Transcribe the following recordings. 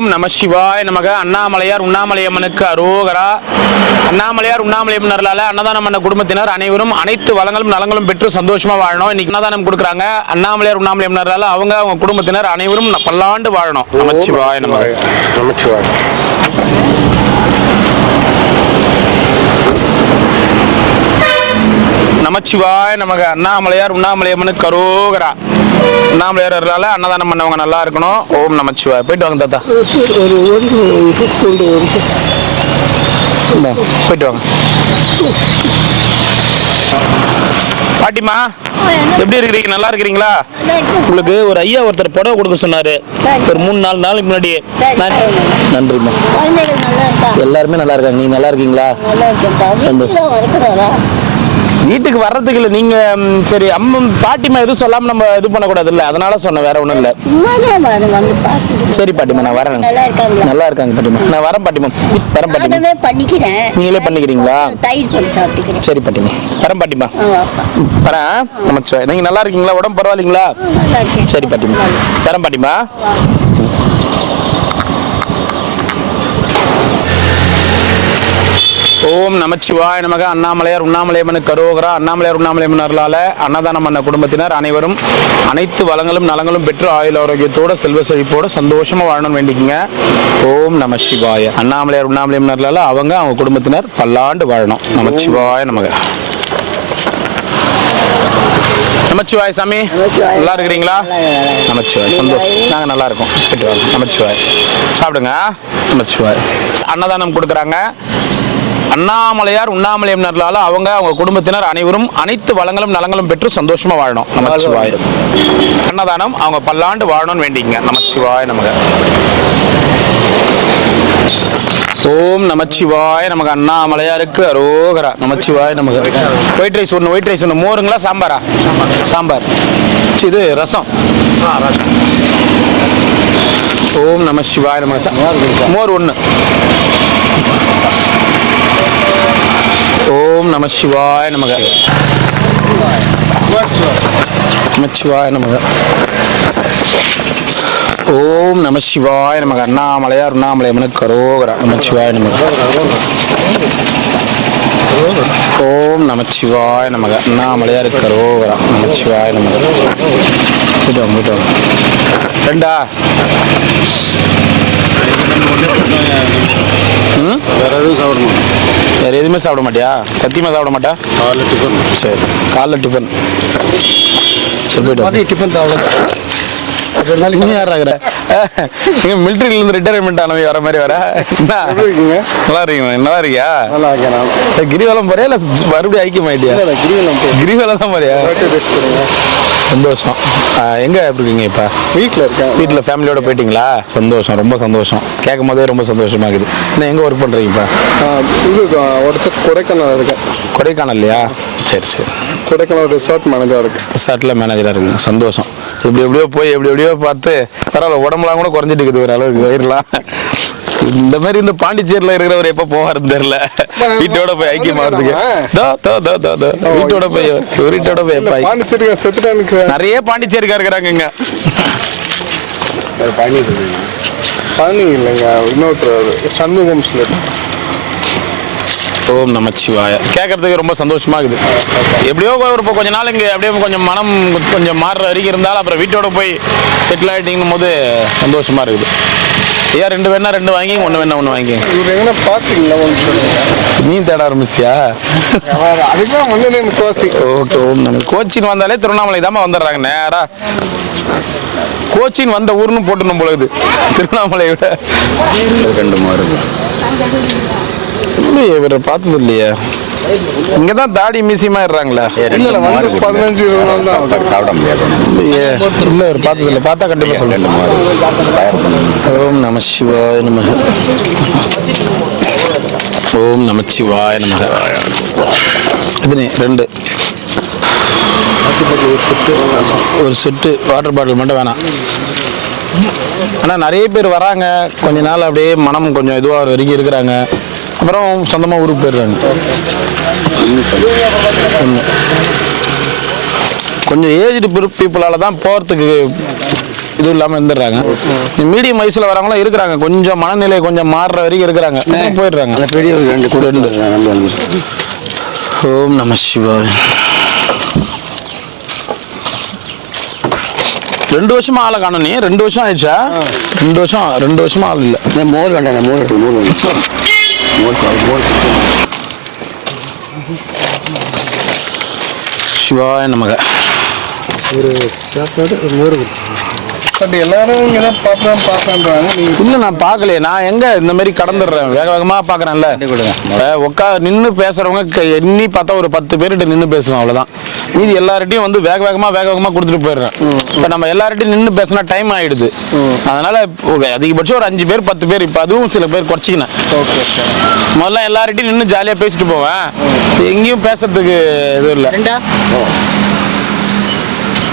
ஓம் நம சிவாய நமக. அண்ணாமலையார் உண்ணாமலையம்மனுக்கு அரோகரா. அண்ணாமலையார் உண்ணாமலையம்மனர்களால அன்னதானம் பண்ண குடும்பத்தினர் அனைவரும் அனைத்து வளங்களும் நலங்களும் பெற்று சந்தோஷமா வாழணும். இன்னைக்கு அன்னதானம் கொடுக்குறாங்க அண்ணாமலையார் உண்ணாமலையம்மனர்களால அவங்க குடும்பத்தினர் அனைவரும் பல்லாண்டு வாழணும். நமச்சிவாய நமக. நமச்சிவாய. நமச்சிவாய நமக. அண்ணாமலையார் உண்ணாமலையம்மனுக்கு அரோகரா. அண்ணாமலையார் அன்னதானம் பண்ணவங்க நல்லா இருக்கணும். ஓம் நமச்சிவாய. போயிட்டு வாங்க தாத்தா. போயிட்டு வாங்க பாட்டிமா. எப்படி இருக்கிறீங்க? நல்லா இருக்கிறீங்களா? உங்களுக்கு ஒரு ஐயா ஒருத்தர் புடவை கொடுக்க சொன்னாரு ஒரு 3-4 நாளுக்கு முன்னாடியே. நன்றிம்மா. எல்லாருமே நல்லா இருக்காங்க. நீங்க நல்லா இருக்கீங்களா? சந்தோஷம். வீட்டுக்கு வர்றதுக்கு இல்லை நீங்க. சரி அம்மன் பாட்டிமா எதுவும் சொல்லாம நம்ம இது பண்ணக்கூடாது இல்லை, அதனால சொன்னேன், வேற ஒன்றும் இல்லை. சரி பாட்டிமா நான் வரேன். நல்லா இருக்காங்க பாட்டிமா. நான் வரேன் பாட்டிமா. வரேன் பாட்டிமா. பண்ணிக்கிறேன். நீங்களே பண்ணிக்கிறீங்களா? சரி பாட்டிமா வரேன் பாட்டிமா. வரேன். நமச்சிவாய். நீங்க நல்லா இருக்கீங்களா? உடம்பு பரவாயில்லைங்களா? சரி பாட்டிமா வரேன் பாட்டிமா. ஓம் நமச்சிவாய நமக. அண்ணாமலையார் உண்ணாமலையம்மனுக்கு அரோகரா. அண்ணாமலையார் உண்ணாமலையம்மனர்களால அன்னதானம் பண்ண குடும்பத்தினர் அனைவரும் அனைத்து வளங்களும் நலங்களும் பெற்று ஆயுள் ஆரோக்கியத்தோட செல்வ செழிப்போட சந்தோஷமா வாழணும்னு வேண்டிக்குங்க. ஓம் நம சிவாய. அண்ணாமலையார் உண்ணாமலையம்மனர்களால அவங்க குடும்பத்தினர் பல்லாண்டு வாழணும். நமச்சிவாய நமக. நமச்சிவாய் சாமி. நல்லா இருக்கிறீங்களா? நமச்சிவாய். சந்தோஷம். நாங்க நல்லா இருக்கோம். நமச்சிவாய். சாப்பிடுங்க. நமச்சிவாய். அன்னதானம் கொடுக்குறாங்க அண்ணாமலையார் உண்ணாமலையம்மனர்களால அவங்க குடும்பத்தினர் அனைவரும் அனைத்து வளங்களும் நலங்களும் பெற்று சந்தோஷமா வாழணும். நமச்சிவாய். அன்னதானம் அவங்க பல்லாண்டு வாழணும்னு வேண்டிங்க. நமச்சிவாய் நமக. ஓம் நமச்சிவாய நமக. அண்ணாமலையாருக்கு அரோகரா. நமச்சிவாய நமக. ஒயிட் ரைஸ் ஒன்று. ஒயிட் ரைஸ் ஒன்று. மோருங்களா சாம்பாரா? சாம்பார். இது ரசம். ஓம் நம சிவாய நமக. மோர் ஒன்று. ஓம் நம சிவாய நமக. நமச்சிவாய நமக. ஓம் நம சிவாய நமக. அண்ணாமலையார் உண்ணாமலையம்மனுக்கு அரோகரா. நமச்சிவாய நமக. ஓம் நமச்சிவாய நமக. அண்ணாமலையாருக்கு அரோகரா. நமச்சிவாய நமக. போயிட்டு வாங்க. ரெண்டா? வேற எதுவும் சாப்பிடணும்? வேற எதுவுமே சாப்பிட மாட்டியா? சத்தியமா சாப்பிட மாட்டா? காலைல டிஃபன். சரி காலைல டிஃபன். சரி போயிட்டு டிஃபன் தான். மிலிட்டரியிலிருந்து ரிட்டையர்மெண்ட் ஆனவங்க வர மாதிரி வர. நல்லா இருக்கீங்க? நல்லா இருக்கியா? நல்லா இருக்கேன். கிரிவலம் போறியா இல்லை மறுபடியும் ஐக்கியம் ஆயிட்டியா? கிரிவலம் தான் போறியா? சந்தோஷம். எங்க எப்படி இருக்கீங்க இப்ப? வீட்டில் இருக்கேன். வீட்டில் ஃபேமிலியோட போயிட்டீங்களா? சந்தோஷம். ரொம்ப சந்தோஷம். கேட்கும் போதே ரொம்ப சந்தோஷமா இருக்குது. இன்னும் எங்க ஒர்க் பண்றீங்க இப்ப? இது கொடைக்கானல் இருக்கேன். கொடைக்கானல் இல்லையா? சரி சரி. கொடைக்கானல் ரிசார்ட் மேனேஜராக இருக்கு. ரிசார்ட்ல மேனேஜரா இருக்கு. சந்தோஷம். எப்படியோ போய் எப்படியோ பார்த்து பரவாயில்ல. உடம்புலாம் கூட குறைஞ்சிட்டு இருக்குது ஒரு அளவுக்கு. வயிறுலாம் இந்த மாதிரி இந்த பாண்டிச்சேரியில் இருக்கிறவர் எப்ப போவாருன்னு தெரியல. வீட்டோட போய் ஐக்கியமா இருக்கு. வீட்டோட போய் நிறைய பாண்டிச்சேரிக்கா இருக்கிறாங்க இங்க. பழனி இல்லைங்க, இன்னொருத்தர் சண்முகம். ஓம் நமச்சிவாய. கேட்கறதுக்கு ரொம்ப சந்தோஷமா இருக்குது. எப்படியோ இப்போ கொஞ்ச நாள் இங்கே அப்படியே கொஞ்சம் மனம் கொஞ்சம் மாறுற வரைக்கும் இருந்தாலும் அப்புறம் வீட்டோட போய் செட்டில் ஆகிட்டிங்கும் போது சந்தோஷமா இருக்குது. ஏன் 2 வேணா 2 வாங்கி 1 வேணா 1 வாங்கி. இவர் எங்கன்னா பார்த்தீங்களா? நீ தேட ஆரம்பிச்சியா? அதுதான் வந்து கோச்சி. ஓகே. ஓம் நம்ம கோச்சின்னு வந்தாலே திருவண்ணாமலை தாம வந்துடுறாங்க நேரா. கோச்சின்னு வந்த ஊர்னு போட்டுணும் போல இது. திருவண்ணாமலையை விட 2 மாறு. இவரை பார்த்தது இல்லையா? இங்கதான் தாடி மீசியமா இருறாங்களா? 15-20 நாள் தான் சாப்பிட முடியாது. இல்ல ஒரு பார்த்தது இல்லை. பார்த்தா கண்டிப்பா சொல்றேன். ஓம் நம சிவாய நமக. ஓம் நமச்சிவாய நமக. இதுனே 2 ஒரு செட்டு வாட்டர் பாட்டில் மட்டும் வேணாம். ஆனால் நிறைய பேர் வராங்க. கொஞ்ச நாள் அப்படியே மனம் கொஞ்சம் இதுவாக வரைக்கும் இருக்கிறாங்க. அப்புறம் சொந்தமாக ஊருக்கு போயிடுறாங்க. கொஞ்சம் ஏஜ்டு பீப்புளால் தான் போகிறதுக்கு இதுவும் இல்லாமல் இருந்துடுறாங்க. மீடியம் வயசில் வரவங்களாம் இருக்கிறாங்க, கொஞ்சம் மனநிலை கொஞ்சம் மாறுற வரைக்கும் இருக்கிறாங்க, போயிடுறாங்க. அந்த பெரிய 2 கூட வந்து ஓம் நம சிவாய. 2 வருஷமா ஆளை காணும் நீ? 2 வருஷம் ஆயிடுச்சா? 2 வருஷமா ஆள் இல்லை. மோர் வேண்டாம், மோர் சிவாய நமக. ஒரு சாப்பாடு ஒரு மோர். பட் எல்லாரும் இங்கே தான் பார்க்கறாங்க. நீங்கள் இல்லை, நான் பார்க்கலையே. நான் எங்க இந்த மாதிரி கடந்துடுறேன், வேக வேகமாக பார்க்குறேன்ல. நின்று பேசுறவங்க எண்ணி பார்த்தா ஒரு 10 பேர்கிட்ட நின்று பேசுவோம், அவ்வளோதான். மீதி எல்லார்ட்டையும் வந்து வேக வேகமாக கொடுத்துட்டு போயிடுறேன். இப்போ நம்ம எல்லார்ட்டையும் நின்று பேசினா டைம் ஆயிடுது. அதனால அதிகபட்சம் ஒரு 5 பேர் 10 பேர். இப்போ அதுவும் சில பேர் குறைச்சிக்கினேன். Okay sir. முதல்ல எல்லார்ட்டையும் நின்று ஜாலியாக பேசிட்டு போவேன். எங்கேயும் பேசுறதுக்கு இது இல்லை.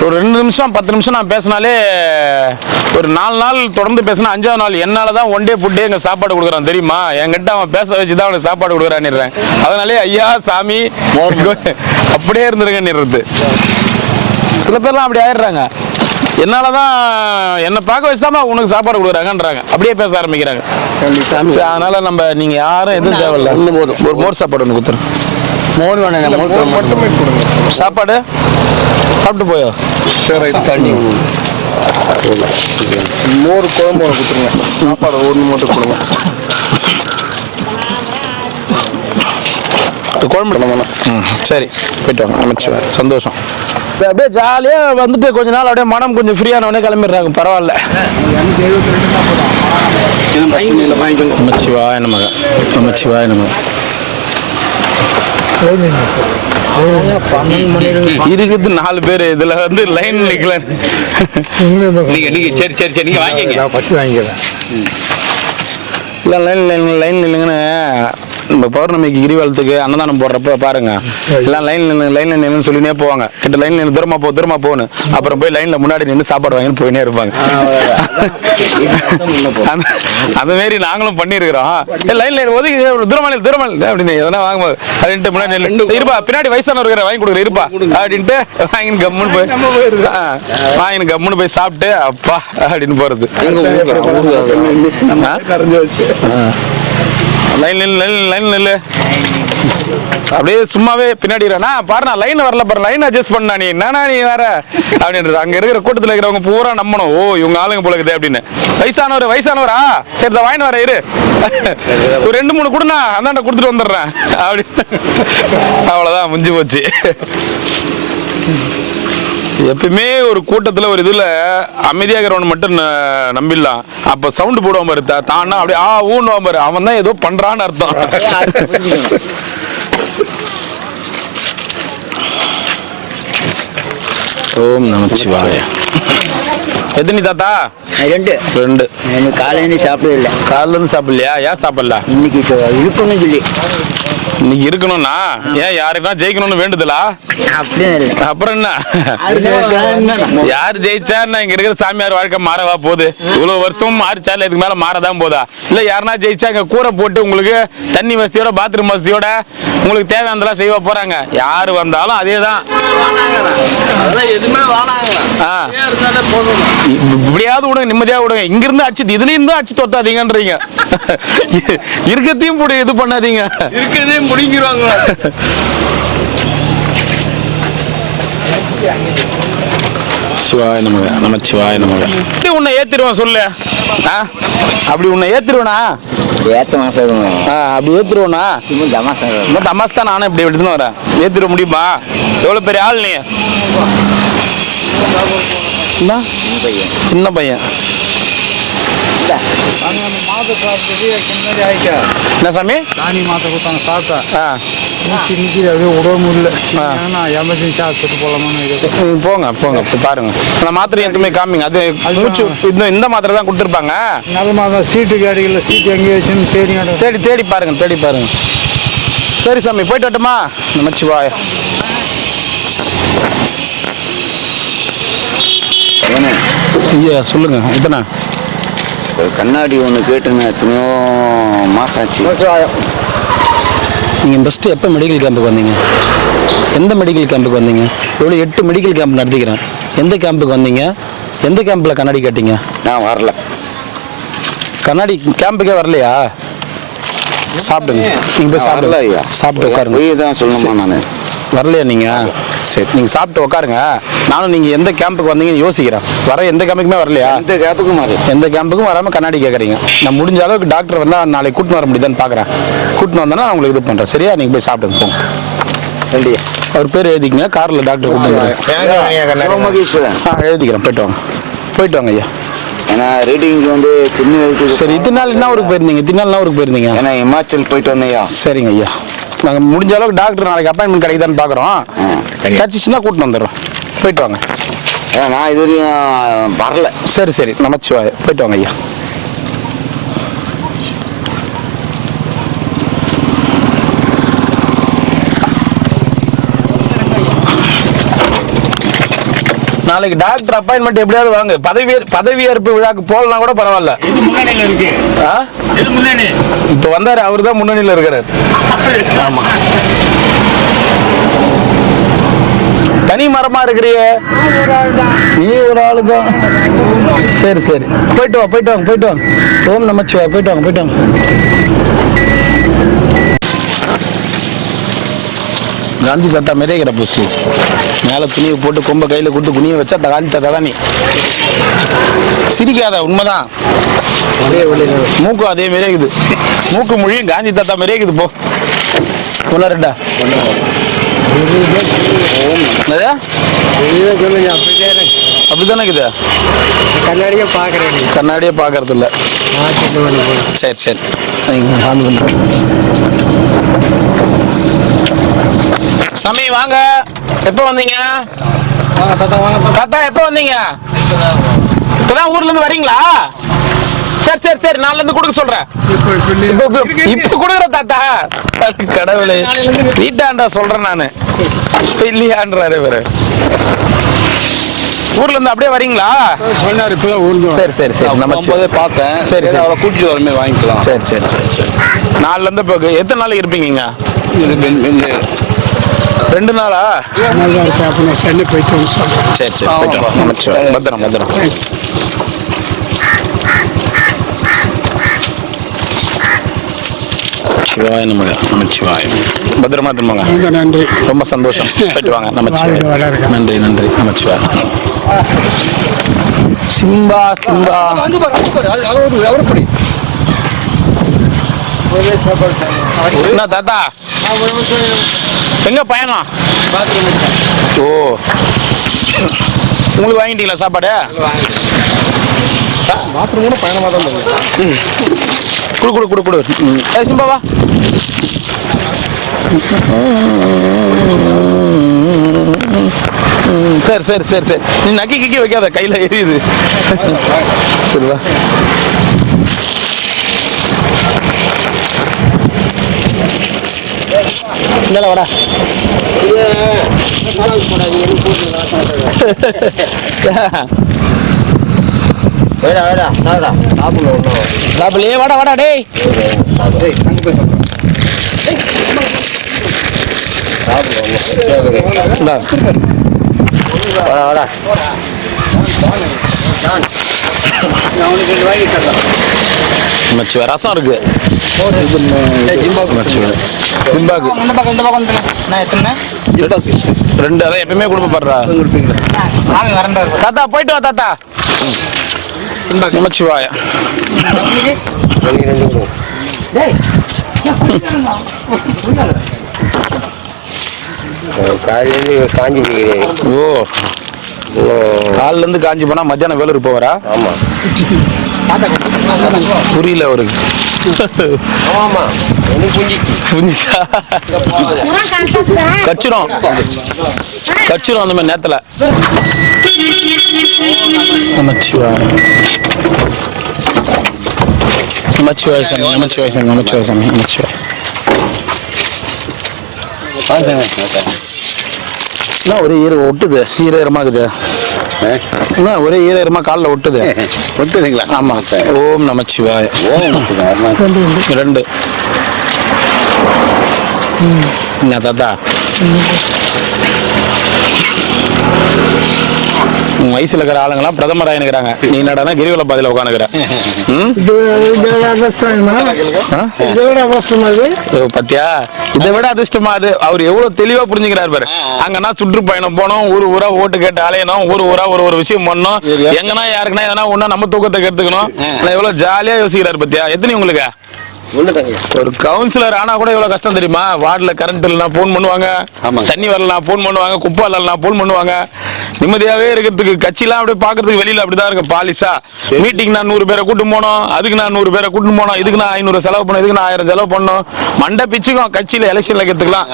ஒரு 2 நிமிஷம் 10 நிமிஷம் நான் பேசினாலே, ஒரு 4 நாள் தொடர்ந்து பேசினா 5ஆவது நாள் என்னால தான் ஒன் டே ஃபுட்டே எங்க சாப்பாடு கொடுக்குறான் தெரியுமா. என்கிட்ட அவன் பேச வச்சுதான் அவனுக்கு சாப்பாடு கொடுக்குறான்னுறேன். அதனாலே ஐயா சாமி அப்படியே இருந்துருங்கன்னுறது. சில பேர்லாம் அப்படி ஆயிடுறாங்க. என்னாலதான் என்னை பார்க்க வச்சுதாமா உனக்கு சாப்பாடு கொடுக்குறாங்கன்றாங்க, அப்படியே பேச ஆரம்பிக்கிறாங்க. அதனால நீங்க யாரும் எதுவும் தேவையில்ல. ஒரு மோர் சாப்பாடு ஒன்று கொடுத்துரு. மோர் வேணாம், மோர் மட்டுமே கொடுங்க. சாப்பாடு சாப்பிட்டு போயோ. சரி, தண்ணி மோர் குழம்பு ஒன்று கொடுத்துருங்க. சாப்பாடு 1 மட்டும் கொடுங்க. குழம்பு. சரி, போயிட்டு வாங்க. அமைச்சர் சந்தோஷம். அப்படியே ஜாலியாக வந்துட்டு கொஞ்ச நாள் அப்படியே மனம் கொஞ்சம் ஃப்ரீயானவனே கிளம்பிடுறாங்க. பரவாயில்ல. நமச்சிவாய நமக. நமச்சிவாய நமக. இருக்குது 4 பேர். இதுல வந்து லைன் நிக்கல. நீங்க சரி நீங்க வாங்கிக்கிறேன். இல்லை, லைன் இல்லைங்கன்னு நம்ம பௌர்ணமிக்கு கிரிவலத்துக்கு அன்னதானம் போடுறப்ப பாருங்க, எல்லாம் லைன்ல நின்று சொல்லினே போவாங்க. கிட்ட லைன்ல நின்று தூரமா போகணும். அப்புறம் போய் லைன்ல முன்னாடி நின்று சாப்பாடு வாங்கின்னு போயினே இருப்பாங்க. அந்த மாதிரி நாங்களும் பண்ணிருக்கிறோம். லைன்ல ஒதுக்கி தூரமானி அப்படின்னு எதனா வாங்க அப்படின்ட்டு முன்னாடி இருப்பா, பின்னாடி வயசானவர் வாங்கி கொடுக்குற இருப்பா அப்படின்ட்டு வாங்கின்னு கம்முன்னு போய் சாப்பிட்டு அப்பா அப்படின்னு போறது. லைன் நில்லு. அப்படியே சும்மாவே பின்னாடி பாருண்ணா லைன் வரல பாரு, லைன் அட்ஜஸ்ட் பண்ணா நீ என்னன்னா நீ வேற அப்படின்றது. அங்க இருக்கிற கூட்டத்தில் இருக்கிறவங்க பூரா நம்பணும், ஓ இவங்க ஆளுங்க போல இருக்குது அப்படின்னு. வயசானவரா சரி தான் வாங்கிட்டு வர இரு, ஒரு 2-3 கொடுண்ணா அந்தாண்ட கொடுத்துட்டு வந்துடுறேன் அப்படி. அவ்வளோதான், முடிஞ்சு போச்சு. எப்பயுமே ஒரு கூட்டத்தில் ஒரு இதில் அமைதியாக இருக்கிறவன் மட்டும் நம்பிடலாம். அப்போ சவுண்டு போடுவான் பாரு, தானா அப்படியே ஊன்னுவான் பாரு, அவன் தான் ஏதோ பண்றான்னு அர்த்தம். ஓம் நமச்சிவாய. எத்தனை தாத்தா? 2. காலையில சாப்பிடவே இல்லை. காலையிலேருந்து சாப்பிடலையா? ஏன் சாப்பிடல? இன்னைக்கு இருக்கணும்னு சொல்லி. இன்னைக்கு இருக்கணும்னா ஏன் யாருக்கா ஜெயிக்கணும்னு வேண்டுதலா? அப்படியே இல்லை. அப்புறம் என்ன, யாரு ஜெயிச்சா இங்க இருக்கிற சாமியார் வாழ்க்கை மாறவா போகுது? இவ்வளவு வருஷம் மாறிச்சா இல்ல இதுக்கு மேல மாறதான் போதா? இல்ல யாருன்னா ஜெயிச்சா இங்க கூரை போட்டு உங்களுக்கு தண்ணி வசதியோட பாத்ரூம் வசதியோட உங்களுக்கு தேவையானதெல்லாம் செய்வா போறாங்க? யாரு வந்தாலும் அதேதான். இப்படியாவது விடுங்க, நிம்மதியா விடுங்க. இங்க இருந்து அடிச்சு இதுல இருந்து அடிச்சு தொத்தாதீங்கன்றீங்க. இருக்கத்தையும் இது பண்ணாதீங்க, இருக்கிறதையும் முடிங்கிடுவாங்க. சிவாய நமக. நமச்சிவாய நமக. உன்னை ஏத்திடுவான் சொல்லு. அப்படி உன்னை ஏத்திடுவனா? ஏத்த மாசம் அப்படி ஏத்திடுவனா? தமாஸ் தான். நானும் இப்படி எடுத்துன்னு வரேன். ஏத்திட முடியுமா? எவ்வளவு பெரிய ஆள் நீ? சின்ன பையன். என்ன சாமி? தானி மாத்த கொடுத்தாங்க சாப்பிட்டா. இன்னைக்கு அப்படியே உடம்பு இல்லை. எமர்ஜென்சி ஹாஸ்பிட்டல் போகலாமான்னு. போங்க பாருங்க. அந்த மாத்திரை எதுவுமே காமிங்க. அது மூச்சு இந்த மாத்திரை தான் கொடுத்துருப்பாங்க. நல்ல மாதம் சீட்டு கிடைக்கல. சீட்டு எங்கே வச்சுன்னு தேடி பாருங்க. சரி சாமி, போயிட்டு வரட்டுமா? நமச்சிவாய. சொல்லுங்க. எத்தனை கண்ணாடி ஒன்று கேட்டுங்க, எத்தனையோ மாசம் ஆச்சு. நீங்கள் ஃபஸ்ட்டு எப்போ மெடிக்கல் கேம்புக்கு வந்தீங்க? எந்த மெடிக்கல் கேம்புக்கு வந்தீங்க? எவ்வளோ 8 மெடிக்கல் கேம்ப் நடத்திக்கிறேன். எந்த கேம்புக்கு வந்தீங்க? எந்த கேம்பில் கண்ணாடி கேட்டீங்க? நான் வரல. கண்ணாடி கேம்புக்கே வரலையா? சாப்பிடுங்க, நீங்கள் போய் சாப்பிடல ஐயா. சாப்பிட்டு உட்காருங்க. போய் தான் சொல்லணுமா நான்? வரலையா நீங்கள்? சரி, நீங்கள் சாப்பிட்டு உட்காருங்க. நானும் நீங்கள் எந்த கேம்புக்கு வந்தீங்கன்னு யோசிக்கிறேன். வர எந்த கேம்புக்குமே வரலையா? எந்த கேம்புக்கும் வரல. எந்த கேம்புக்கும் வராமல் கண்ணாடி கேட்குறீங்க. நான் முடிஞ்ச அளவுக்கு டாக்டர் வந்தால் நாளைக்கு கூட்டின்னு வர முடியுதான்னு பார்க்குறேன். கூட்டின்னு வந்தேன்னா நான் உங்களுக்கு இது பண்ணுறேன். சரியா? நீங்கள் போய் சாப்பிடுங்க போங்க. நன்றியா. அவர் பேர் எழுதிக்கங்க, காரில் டாக்டர் கூப்பிட்டு சிவமகேஸ்வரன். எழுதிக்கிறேன். போயிட்டு வாங்க, போயிட்டு வாங்க ஐயா. ஏன்னா ரீடிங் வந்து சின்ன. சரி, இத்தனை நாள் என்ன ஊருக்கு போயிருந்தீங்க? இத்தனை நாள் என்ன ஊருக்கு போயிருந்தீங்க? ஏன்னா இமாச்சல் போயிட்டு வந்தையா. சரிங்க ஐயா, நாங்கள் முடிஞ்ச அளவுக்கு டாக்டர் நாளைக்கு அப்பாயின்மெண்ட் கிடைக்குதான்னு பார்க்குறோம். கிடச்சிச்சின்னா கூட்டின்னு வந்துடுறோம். போயிட்டு வாங்க. நான் இது வரையும் வரல. சரி சரி, நமச்சிவாய. போயிட்டு வாங்க ஐயா. நாளைக்கு டாக்டர் அப்பாயின்மெண்ட் எப்படியாவது வாங்க. பதவியேற்பு விழாக்கு போகலாம் கூட பரவாயில்ல. இப்ப வந்தாரு, அவரு தான் முன்னணியில் இருக்கிறார். ஆமா, தனி மரமா இருக்கிறிய நீ ஒரு ஆளு தான். சரி சரி, போயிட்டு வா, போயிட்டு வாங்க, போயிட்டு வாங்க. ஓம் நமச்சிவாய. போயிட்டு வாங்க, போயிட்டு வாங்க. காந்தி தாத்தா மெரேகிற புஸ்லி மேலே துணியை போட்டு கொம்பை கையில் கொடுத்து குனியை வச்சா காந்தி தாத்தா தான். நீ சிரிக்காத, உண்மைதான். மூக்கும் அதே மாரியே இருக்குது. மூக்கு மொழியும் காந்தி தாத்தா மாரியே இருக்குது. போ ஒன்றா ரெண்டா அப்படித்தானே இருக்குது. கண்ணாடியே பார்க்கறது இல்லை. சரி சரி, சாமி வாங்க. எப்போ வந்தீங்க தாத்தா? எப்போ வந்தீங்க? இப்பதான் ஊர்ல இருந்து வரீங்களா? சரி சரி சரி, நாளைல இருந்து கொடுக்க சொல்றேன். இப்ப கொடுக்குற தாத்தா. கடவுளே, வீட்டாண்டா சொல்றேன் நானு, இல்லையான்றாரு இவரு. ஊர்ல இருந்து அப்படியே வரீங்களா? சரி சரி சரி, நம்ம பார்த்தேன். சரி சரி, அவளை கூட்டிட்டு வரமே வாங்கிக்கலாம். சரி சரி சரி சரி, நாலுல இருந்து இப்போ எத்தனை நாளைக்கு இருப்பீங்க? 2 நாளா? சென்னை போயிட்டு. சரி சரி, போயிட்டு பத்திரம் பத்திரம். சிவாய நமக, நமச்சிவாய. பத்திரமா திரும்புங்க. நன்றி, ரொம்ப சந்தோஷம். போயிட்டு வாங்க. நமச்சிவாய. நன்றி நன்றி, நமச்சிவாய. Simba Simba. என்ன தாத்தா, எங்க பயணம்? ஓ, உங்களுக்கு வாங்கிட்டீங்களா சாப்பாடு? பாத்ரூம் கூட பயணமாக தான் பண்ணுங்க. குடு குடு குடு குடு. சிம்பாவா. சரி சரி சரி சரி, நீ நக்கி கிக்கி வைக்காத, கையில் எரியுது. சரிவா. இந்தால வாடா. சாப்பிடலையே, வாடா வாடா. டேய் வாடா. ரசம் இருக்கு. சிம்பாக்கு 2 அதான் எப்பயுமே கொடுப்ப பாடுறா. தாத்தா போயிட்டு வா தாத்தா. நமச்சிவாய. ஓ, காலில இருந்து காஞ்சி போனா மத்தியானம் வேலூர் போவாரா? ஆமா. புரியல அவருக்கு. கச்சிரும் கச்சிரும் அந்த மாதிரி நேரத்துல. நமச்சிவாய. நமச்சிவாய சாமி, நமச்சிவாய சாமி, நமச்சிவாய சாமி, நமச்சிவாய. என்ன ஒரே ஒட்டுது, ஈரமாகுது. என்ன ஒரே ஈரமா காலில் ஒட்டுது. ஒட்டுதுங்களா? ஆமா. ஓம் நமச்சிவாய. ஓம் 2. என்ன தாத்தா? உங்க வயசுல இருக்கிற ஆளுங்கெல்லாம் பிரதமர் ஆயினுக்கிறாங்க, நீ என்னடா கிரிவல பாதையில உட்காந்துக்கிற. பத்தியா, இதை விட அதிர்ஷ்டமா அது. அவர் எவ்வளவு தெளிவா புரிஞ்சுக்கிறாரு பாரு. அங்கன்னா சுற்றுப்பயணம் போனோம், ஊரு ஊரா ஓட்டு கேட்டு அலையணும், ஊரு ஊரா ஒரு விஷயம் பண்ணணும், எங்கன்னா யாருக்குன்னா எதனா ஒண்ணா நம்ம தூக்கத்தை கெடுத்துக்கணும். எவ்வளவு ஜாலியா யோசிக்கிறாரு பத்தியா. எத்தனை உங்களுக்கு ஒரு கவுன்சிலர் ஆனா கூட எவ்வளவு கஷ்டம் தெரியுமா? வார்டுல கரண்ட் இல்லைனா போன் பண்ணுவாங்க, தண்ணி வரலாம் போன் பண்ணுவாங்க, குப்பை வரலாம் போன் பண்ணுவாங்க. நிம்மதியாவே இருக்கிறதுக்கு கட்சியெல்லாம் அப்படியே பாக்குறதுக்கு வெளியில அப்படிதான் இருக்கும் பாலிசா. மீட்டிங் நான் 100 பேரை கூட்டு போனோம், அதுக்கு நான் 100 பேரை கூட்டு போனோம், இதுக்கு நான் 500 செலவு பண்ணோம், இதுக்கு நான் 1000 செலவு பண்ணோம். மண்டை பிச்சுக்கும் கட்சியில எலெக்ஷன்ல கேட்டுக்கலாம்.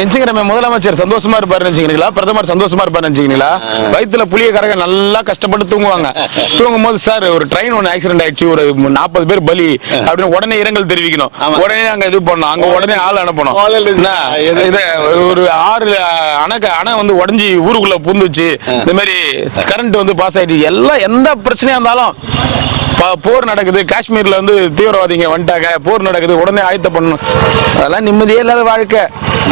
நினைச்சுக்கிறேன் முதலமைச்சர் சந்தோஷமா இருப்பாரு நினைச்சுக்கிறீங்களா? பிரதமர் சந்தோஷமா இருப்பாரு நினைச்சுக்கிறீங்களா? வயிற்றுல புளிய கரக நல்லா கஷ்டப்பட்டு தூங்குவாங்க. தூங்கும் போது சார் ஒரு ட்ரெயின் ஒன்று ஆக்சிடென்ட் ஆயிடுச்சு, ஒரு 40 பேர் பலி அப்படின்னு உடனே இரங்கல் தெரிவிக்கணும். உடனே அங்க இது பண்ணோம், அங்க உடனே ஆள் அனுப்பணும். ஒரு 6 அணை வந்து உடஞ்சி ஊருக்குள்ள பூந்துச்சு, இந்த மாதிரி கரண்ட் வந்து பாஸ் ஆயிடுச்சு. எல்லாம் எந்த பிரச்சனையா இருந்தாலும் போர் நடக்குது, காஷ்மீர்ல வந்து தீவிரவாதிங்க வந்துட்டாங்க, போர் நடக்குது, உடனே ஆயத்த பண்ணணும். அதெல்லாம் நிம்மதியே இல்லாத வாழ்க்கை.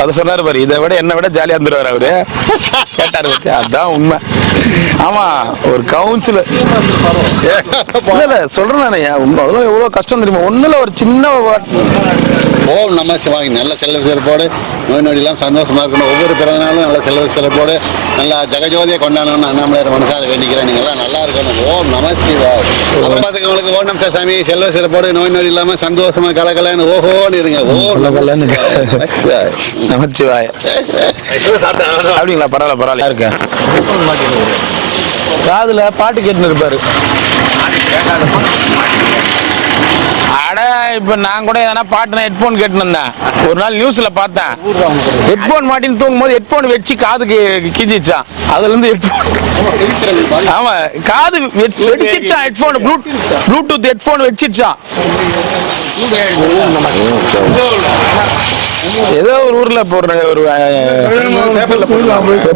அது சொன்னாரு பாரு, இதை விட என்ன விட ஜாலியா இருந்துருவாரு அவரு. கேட்டாரு பத்தி, அதுதான் உண்மை. ஆமா, ஒரு கவுன்சிலர் சொல்றேன் நானே, எவ்வளவு கஷ்டம் தெரியுமா? ஒண்ணுல ஒரு சின்ன ஓம் நம சிவாய். நல்ல செல்வ சிறப்போடு நோய் நொடியெல்லாம் சந்தோஷமா இருக்கணும். ஒவ்வொரு பிறந்தநாளும் நல்ல செல்வ சிறப்போடு நல்லா ஜெகஜோதியை கொண்டாடணும்னு அண்ணாமலையார் மனசார வேண்டிக்கிறேன். நீங்கள்லாம் நல்லா இருக்கணும். ஓம் நம சிவாய். அப்புறம் பார்த்துக்கவங்களுக்கு ஓம் நம சாமி, செல்வ சிறப்போடு நோய் நொடி இல்லாம சந்தோஷமா கலகலன்னு ஓஹோன்னு இருங்க. ஓம் நமச்சிவாய. அப்படிங்களா? பரவாயில்ல பரவாயில்ல இருக்கேன். காதுல பாட்டு கேட்டுன்னு இருப்பாரு. அட இப்ப நான் கூட எதனா பாட்டு ஹெட்போன் கேட்டுன்னு இருந்தேன். ஒரு நாள் நியூஸ்ல பார்த்தேன், ஹெட்போன் மாட்டின்னு தூங்கும் போது ஹெட்போன் வச்சு காதுக்கு கிஞ்சிச்சான். அதுல இருந்து ஆமா காது வெடிச்சிச்சான். ஹெட்போன் ப்ளூடூத் ஹெட்போன் வச்சிச்சான். ஏதோ ஒரு ஊர்ல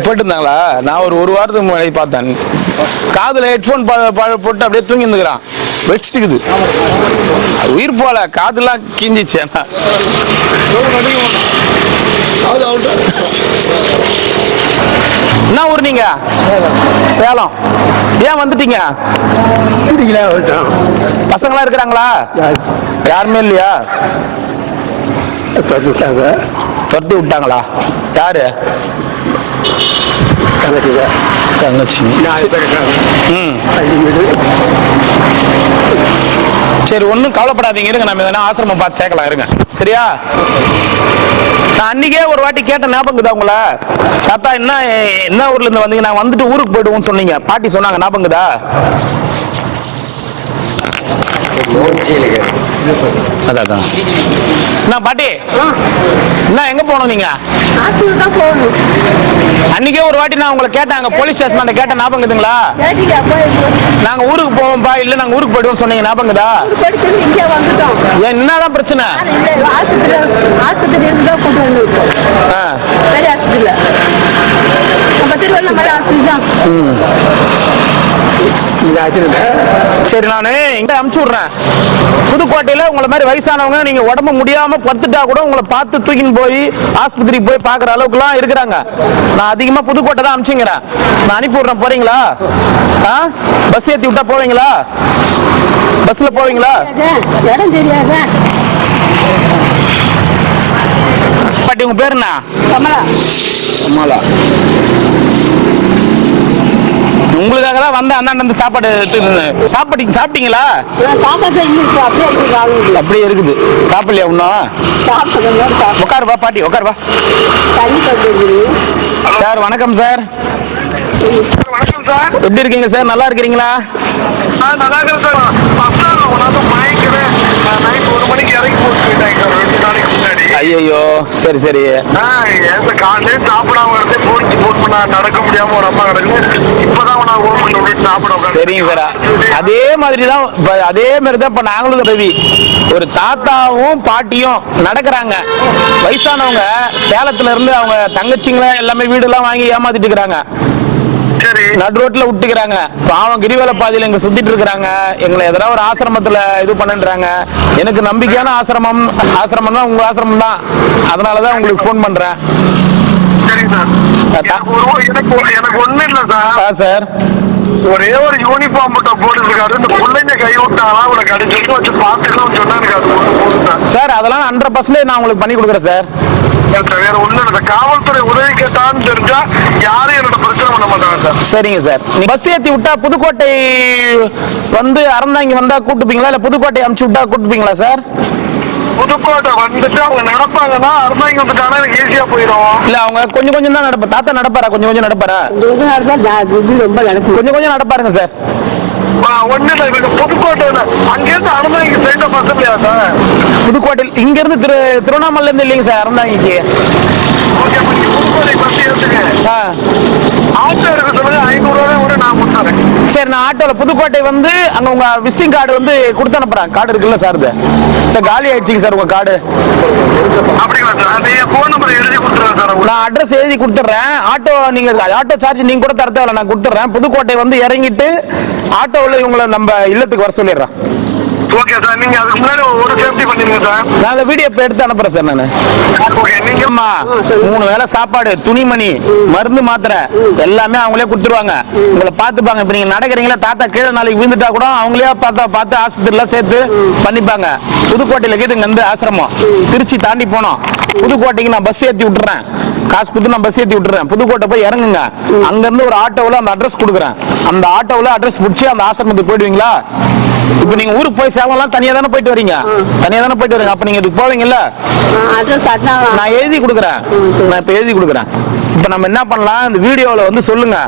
போட்டுருந்தாங்களா? நான் ஒரு வாரத்துக்கு முன்னாடி பார்த்தேன். காதுல ஹெட்போன் போட்டு அப்படியே தூங்கி இருந்துக்கிறான், வச்சுட்டுக்குது. உயிர் போல, காதுலாம் கிஞ்சிச்சு. என்ன ஊர் நீங்க? சேலம். ஏன் வந்துட்டீங்க? பசங்களா இருக்கிறாங்களா? யாருமே இல்லையா? துரத்தி விட்டாங்களா? யாரு? தங்கச்சி. சரி, ஒன்றும் கவலைப்படாதீங்க, இருங்க, நம்ம எதனா ஆசிரமம் பார்த்து சேர்க்கலாம், இருங்க, சரியா? நான் அன்னைக்கே ஒரு வாட்டி கேட்ட ஞாபகங்குதா உங்கள? தாத்தா என்ன ஊர்ல இருந்து வந்தீங்க? நான் வந்துட்டு ஊருக்கு போயிடுவோம்னு சொன்னீங்க, பாட்டி சொன்னாங்க, ஞாபகங்குதா? அதான் என்ன பாட்டி, என்ன எங்க போனோம் நீங்க? அன்னைக்கே ஒரு வாட்டி நான் உங்களை கேட்டாங்க, போலீஸ் ஸ்டேஷன் கேட்ட ஞாபகங்களா? நாங்க ஊருக்கு போவோம்பா, இல்ல நாங்க ஊருக்கு போயிடுவோம் சொன்னீங்க, ஞாபகங்களா? என்னதான் பிரச்சனை? சரி, நானு இங்க அனுப்பிச்சு விடுறேன். புதுக்கோட்டையில உங்களை மாதிரி வயசானவங்க நீங்க உடம்பு முடியாம படுத்துட்டா கூட உங்களை பார்த்து தூக்கின்னு போய் ஆஸ்பத்திரிக்கு போய் பாக்குற அளவுக்கு எல்லாம் இருக்கிறாங்க. நான் அதிகமா புதுக்கோட்டை தான் அனுப்பிச்சுங்கிறேன். நான் அனுப்பி விடுறேன், போறீங்களா? பஸ் ஏத்தி விட்டா போவீங்களா? பஸ்ல போவீங்களா? பாட்டி உங்க பேரு என்ன? கமலா. கமலா. உங்களுக்காக தான் வந்த அண்ணன் சாப்பாடு சாப்பிட்டீங்களா? அப்படியே இருக்குது. சாப்பிடலையா இன்னும்? உட்காருவா பாட்டி, உட்காருவா. சார் வணக்கம் சார். வணக்கம் சார். எப்படி இருக்கீங்க சார்? நல்லா இருக்கிறீங்களா? நல்லா இருக்கிறேன் சார். நைட் 1 மணிக்கு இறங்கி போட்டு போயிட்டாங்க சார், 2 நாளைக்கு முன்னாடி. ஐயோ, சரி சரி. காலையிலே சாப்பிடாம இருந்து போன் பண்ண நடக்க முடியாம ஒரு அம்மா கிடக்குது. இப்பதான் நான் ஓன் பண்ணி விட்டு சாப்பிட. சரிங்க சார், அதே மாதிரிதான் இப்ப நாங்களும் ரவி ஒரு தாத்தாவும் பாட்டியும் நடக்கிறாங்க. வயசானவங்க சேலத்துல இருந்து அவங்க தங்கச்சிங்களை எல்லாமே வீடு எல்லாம் வாங்கி ஏமாத்திட்டு இருக்கிறாங்க. நடு ரோட்ல விட்டுக்கிறாங்க. பாவம் கிரிவல பாதையில எங்க சுத்திட்டு இருக்கிறாங்க. எங்களை எதனா ஒரு ஆசிரமத்துல இது பண்ணுன்றாங்க. எனக்கு நம்பிக்கையான ஆசிரமம் தான் உங்க ஆசிரமம் தான். அதனாலதான் உங்களுக்கு போன் பண்றேன். எனக்கு ஒண்ணு இல்ல சார். சார் ஒரே ஒரு யூனிஃபார்ம் மட்டும் போட்டுருக்காரு. இந்த பிள்ளைங்க கை விட்டாலும் அவனை கடைசிக்கு வச்சு பார்த்துக்கலாம் சொன்னா எனக்கு அது போதும் சார். அதெல்லாம் 100% நான் உங்களுக்கு பண்ணி கொடுக்குறேன் சார். வேற ஒண்ணு இல்லை. காவல்துறை உதவி கேட்டான்னு தெரிஞ்சா யாரும் என்னோட பிரச்சனை பண்ண மாட்டாங்க சார். சரிங்க சார். பஸ் ஏத்தி விட்டா புதுக்கோட்டை வந்து அறந்தாங்கி வந்தா கூட்டுப்பீங்களா இல்ல புதுக்கோட்டை அமுச்சு விட்டா கூட்டுப்பீங்களா சார்? புதுக்கோட்டை வந்துட்டு அவங்க நடப்பாங்கன்னா அருந்தாங்கி வந்துட்டாங்கன்னா எனக்கு ஈஸியா போயிடும். இல்ல அவங்க கொஞ்சம் கொஞ்சம் தான் நடப்பா. தாத்தா நடப்பாரா? கொஞ்சம் கொஞ்சம் நடப்பாரா? ரொம்ப நடக்கும். கொஞ்சம் கொஞ்சம் நடப்பாருங்க சார். ஒண்ணு இல்லை, எனக்கு புதுக்கோட்டை அங்கேருந்து அருந்தாங்கி சைட பஸ் இல்லையா சார்? புதுக்கோட்டையில் இங்க இருந்து திருவண்ணாமலையில இருந்து இல்லைங்க சார் அறந்தாங்கிக்கு. ஓகே, புதுக்கோட்டை பஸ் ஏத்துங்க. ஆட்டோ இருக்கு சொல்லுங்க, 500 ரூபாய் கூட நான் கொடுத்துறேன். சரி, நான் ஆட்டோல புதுக்கோட்டை வந்து அங்க உங்க விசிட்டிங் கார்டு வந்து கொடுத்து அனுப்புறேன். கார்டு இருக்குல்ல சார்? இது சார் காலி ஆயிடுச்சுங்க சார் உங்க கார்டு. அப்படிங்களா சார்? நீங்க போன் நம்பர் எழுதி கொடுத்துருவேன் சார். நான் அட்ரஸ் எழுதி கொடுத்துட்றேன். ஆட்டோ நீங்க ஆட்டோ சார்ஜ் நீங்க கூட தர தேவையில்ல, நான் கொடுத்துட்றேன். புதுக்கோட்டை வந்து இறங்கிட்டு ஆட்டோவில் இவங்களை நம்ம இல்லத்துக்கு வர சொல்லிடுறேன். ஓகே சார், நீங்க அதுக்கு முன்னாடி ஒரு சேஃப்டி பண்ணிருங்க சார். நான் அந்த வீடியோ இப்போ எடுத்து அனுப்புறேன் சார். நான் ஓகே, நீங்க 3 வேளை சாப்பாடு, துணிமணி, மருந்து, மாத்திரை எல்லாமே அவங்களே கொடுத்துருவாங்க. உங்களை பார்த்துப்பாங்க. இப்போ நீங்க நடக்கிறீங்களா, தாத்தா கீழே நாளைக்கு விழுந்துட்டா கூட அவங்களே பார்த்து ஆஸ்பத்திரியில சேர்த்து பண்ணிப்பாங்க. புதுக்கோட்டையில இருக்குது இங்க வந்து ஆசிரமம். திருச்சி தாண்டி போனோம். புதுக்கோட்டைக்கு நான் பஸ் ஏற்றி விட்டுறேன். காசு கொடுத்து நான் பஸ் ஏற்றி விட்டுறேன். புதுக்கோட்டை போய் இறங்குங்க. அங்க இருந்து ஒரு ஆட்டோவில் அந்த அட்ரஸ் கொடுக்குறேன். அந்த ஆட்டோவில் அட்ரஸ் பிடிச்சி அந்த ஆசிரமத்துக்கு போயிடுவீங்களா? இப்ப நீங்க ஊருக்கு போய் சேவலாம் தனியா தானே போயிட்டு வரீங்க? அப்ப நீங்க இதுக்கு போவீங்கல்ல? நான் எழுதி கொடுக்குறேன். நான் இப்ப எழுதி கொடுக்குறேன். இப்ப நம்ம என்ன பண்ணலாம், இந்த வீடியோல வந்து சொல்லுங்க,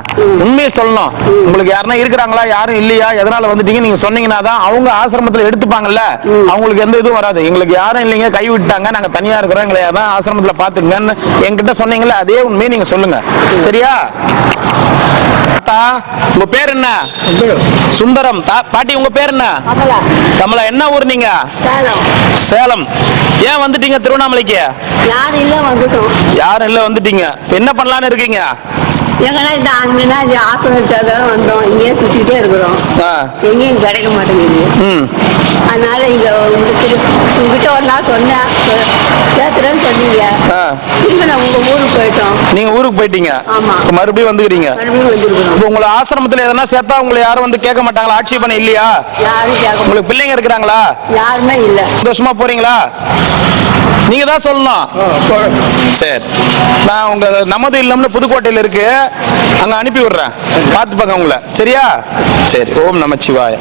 உண்மையை சொல்லணும். உங்களுக்கு யாருன்னா இருக்கிறாங்களா, யாரும் இல்லையா, எதனால வந்துட்டீங்க நீங்க சொன்னீங்கன்னா தான் அவங்க ஆசிரமத்துல எடுத்துப்பாங்கல்ல. அவங்களுக்கு எந்த இதுவும் வராது. எங்களுக்கு யாரும் இல்லைங்க, கை விட்டாங்க, நாங்க தனியா இருக்கிறோம், எங்களை யாரும் ஆசிரமத்துல பாத்துக்கங்கன்னு என்கிட்ட சொன்னீங்கல்ல, அதே உண்மையை நீங்க சொல்லுங்க. சரியா? உங்க பேர் என்ன? சுந்தரம். பாட்டி உங்க பேர் என்ன? கமலா. என்ன ஊர் நீங்க? சேலம். ஏன் வந்துட்டீங்க திருவண்ணாமலைக்கு? யாரும் இல்ல வந்துட்டீங்க. என்ன பண்ணலான்னு இருக்கீங்க? வந்தோம், இங்கே சுத்திட்டே இருக்கிறோம், எங்கேயும் கிடைக்க மாட்டேங்குது. அதனால இங்க உங்ககிட்ட ஒரு நாள் சொன்னேன், சேர்த்துறேன்னு சொன்னீங்க. திரும்ப நான் உங்க ஊருக்கு போயிட்டோம். நீங்க ஊருக்கு போயிட்டீங்க? ஆமா. மறுபடியும் வந்துக்கிறீங்க? மறுபடியும் வந்துருக்கோம். உங்களை ஆசிரமத்துல எதனா சேர்த்தா உங்களை யாரும் வந்து கேட்க மாட்டாங்களா? ஆட்சேபனை இல்லையா? யாரும் கேட்க. உங்களுக்கு பிள்ளைங்க இருக்கிறாங்களா? யாருமே இல்ல. சந்தோஷமா போறீங்களா? நீங்க தான் சொல்லணும். சரி, நான் உங்க நமது இல்லம்னு புதுக்கோட்டையில இருக்கு, அங்க அனுப்பி விடுறேன். பார்த்துப்பாங்க உங்களை. சரியா? சரி. ஓம் நமச்சிவாய.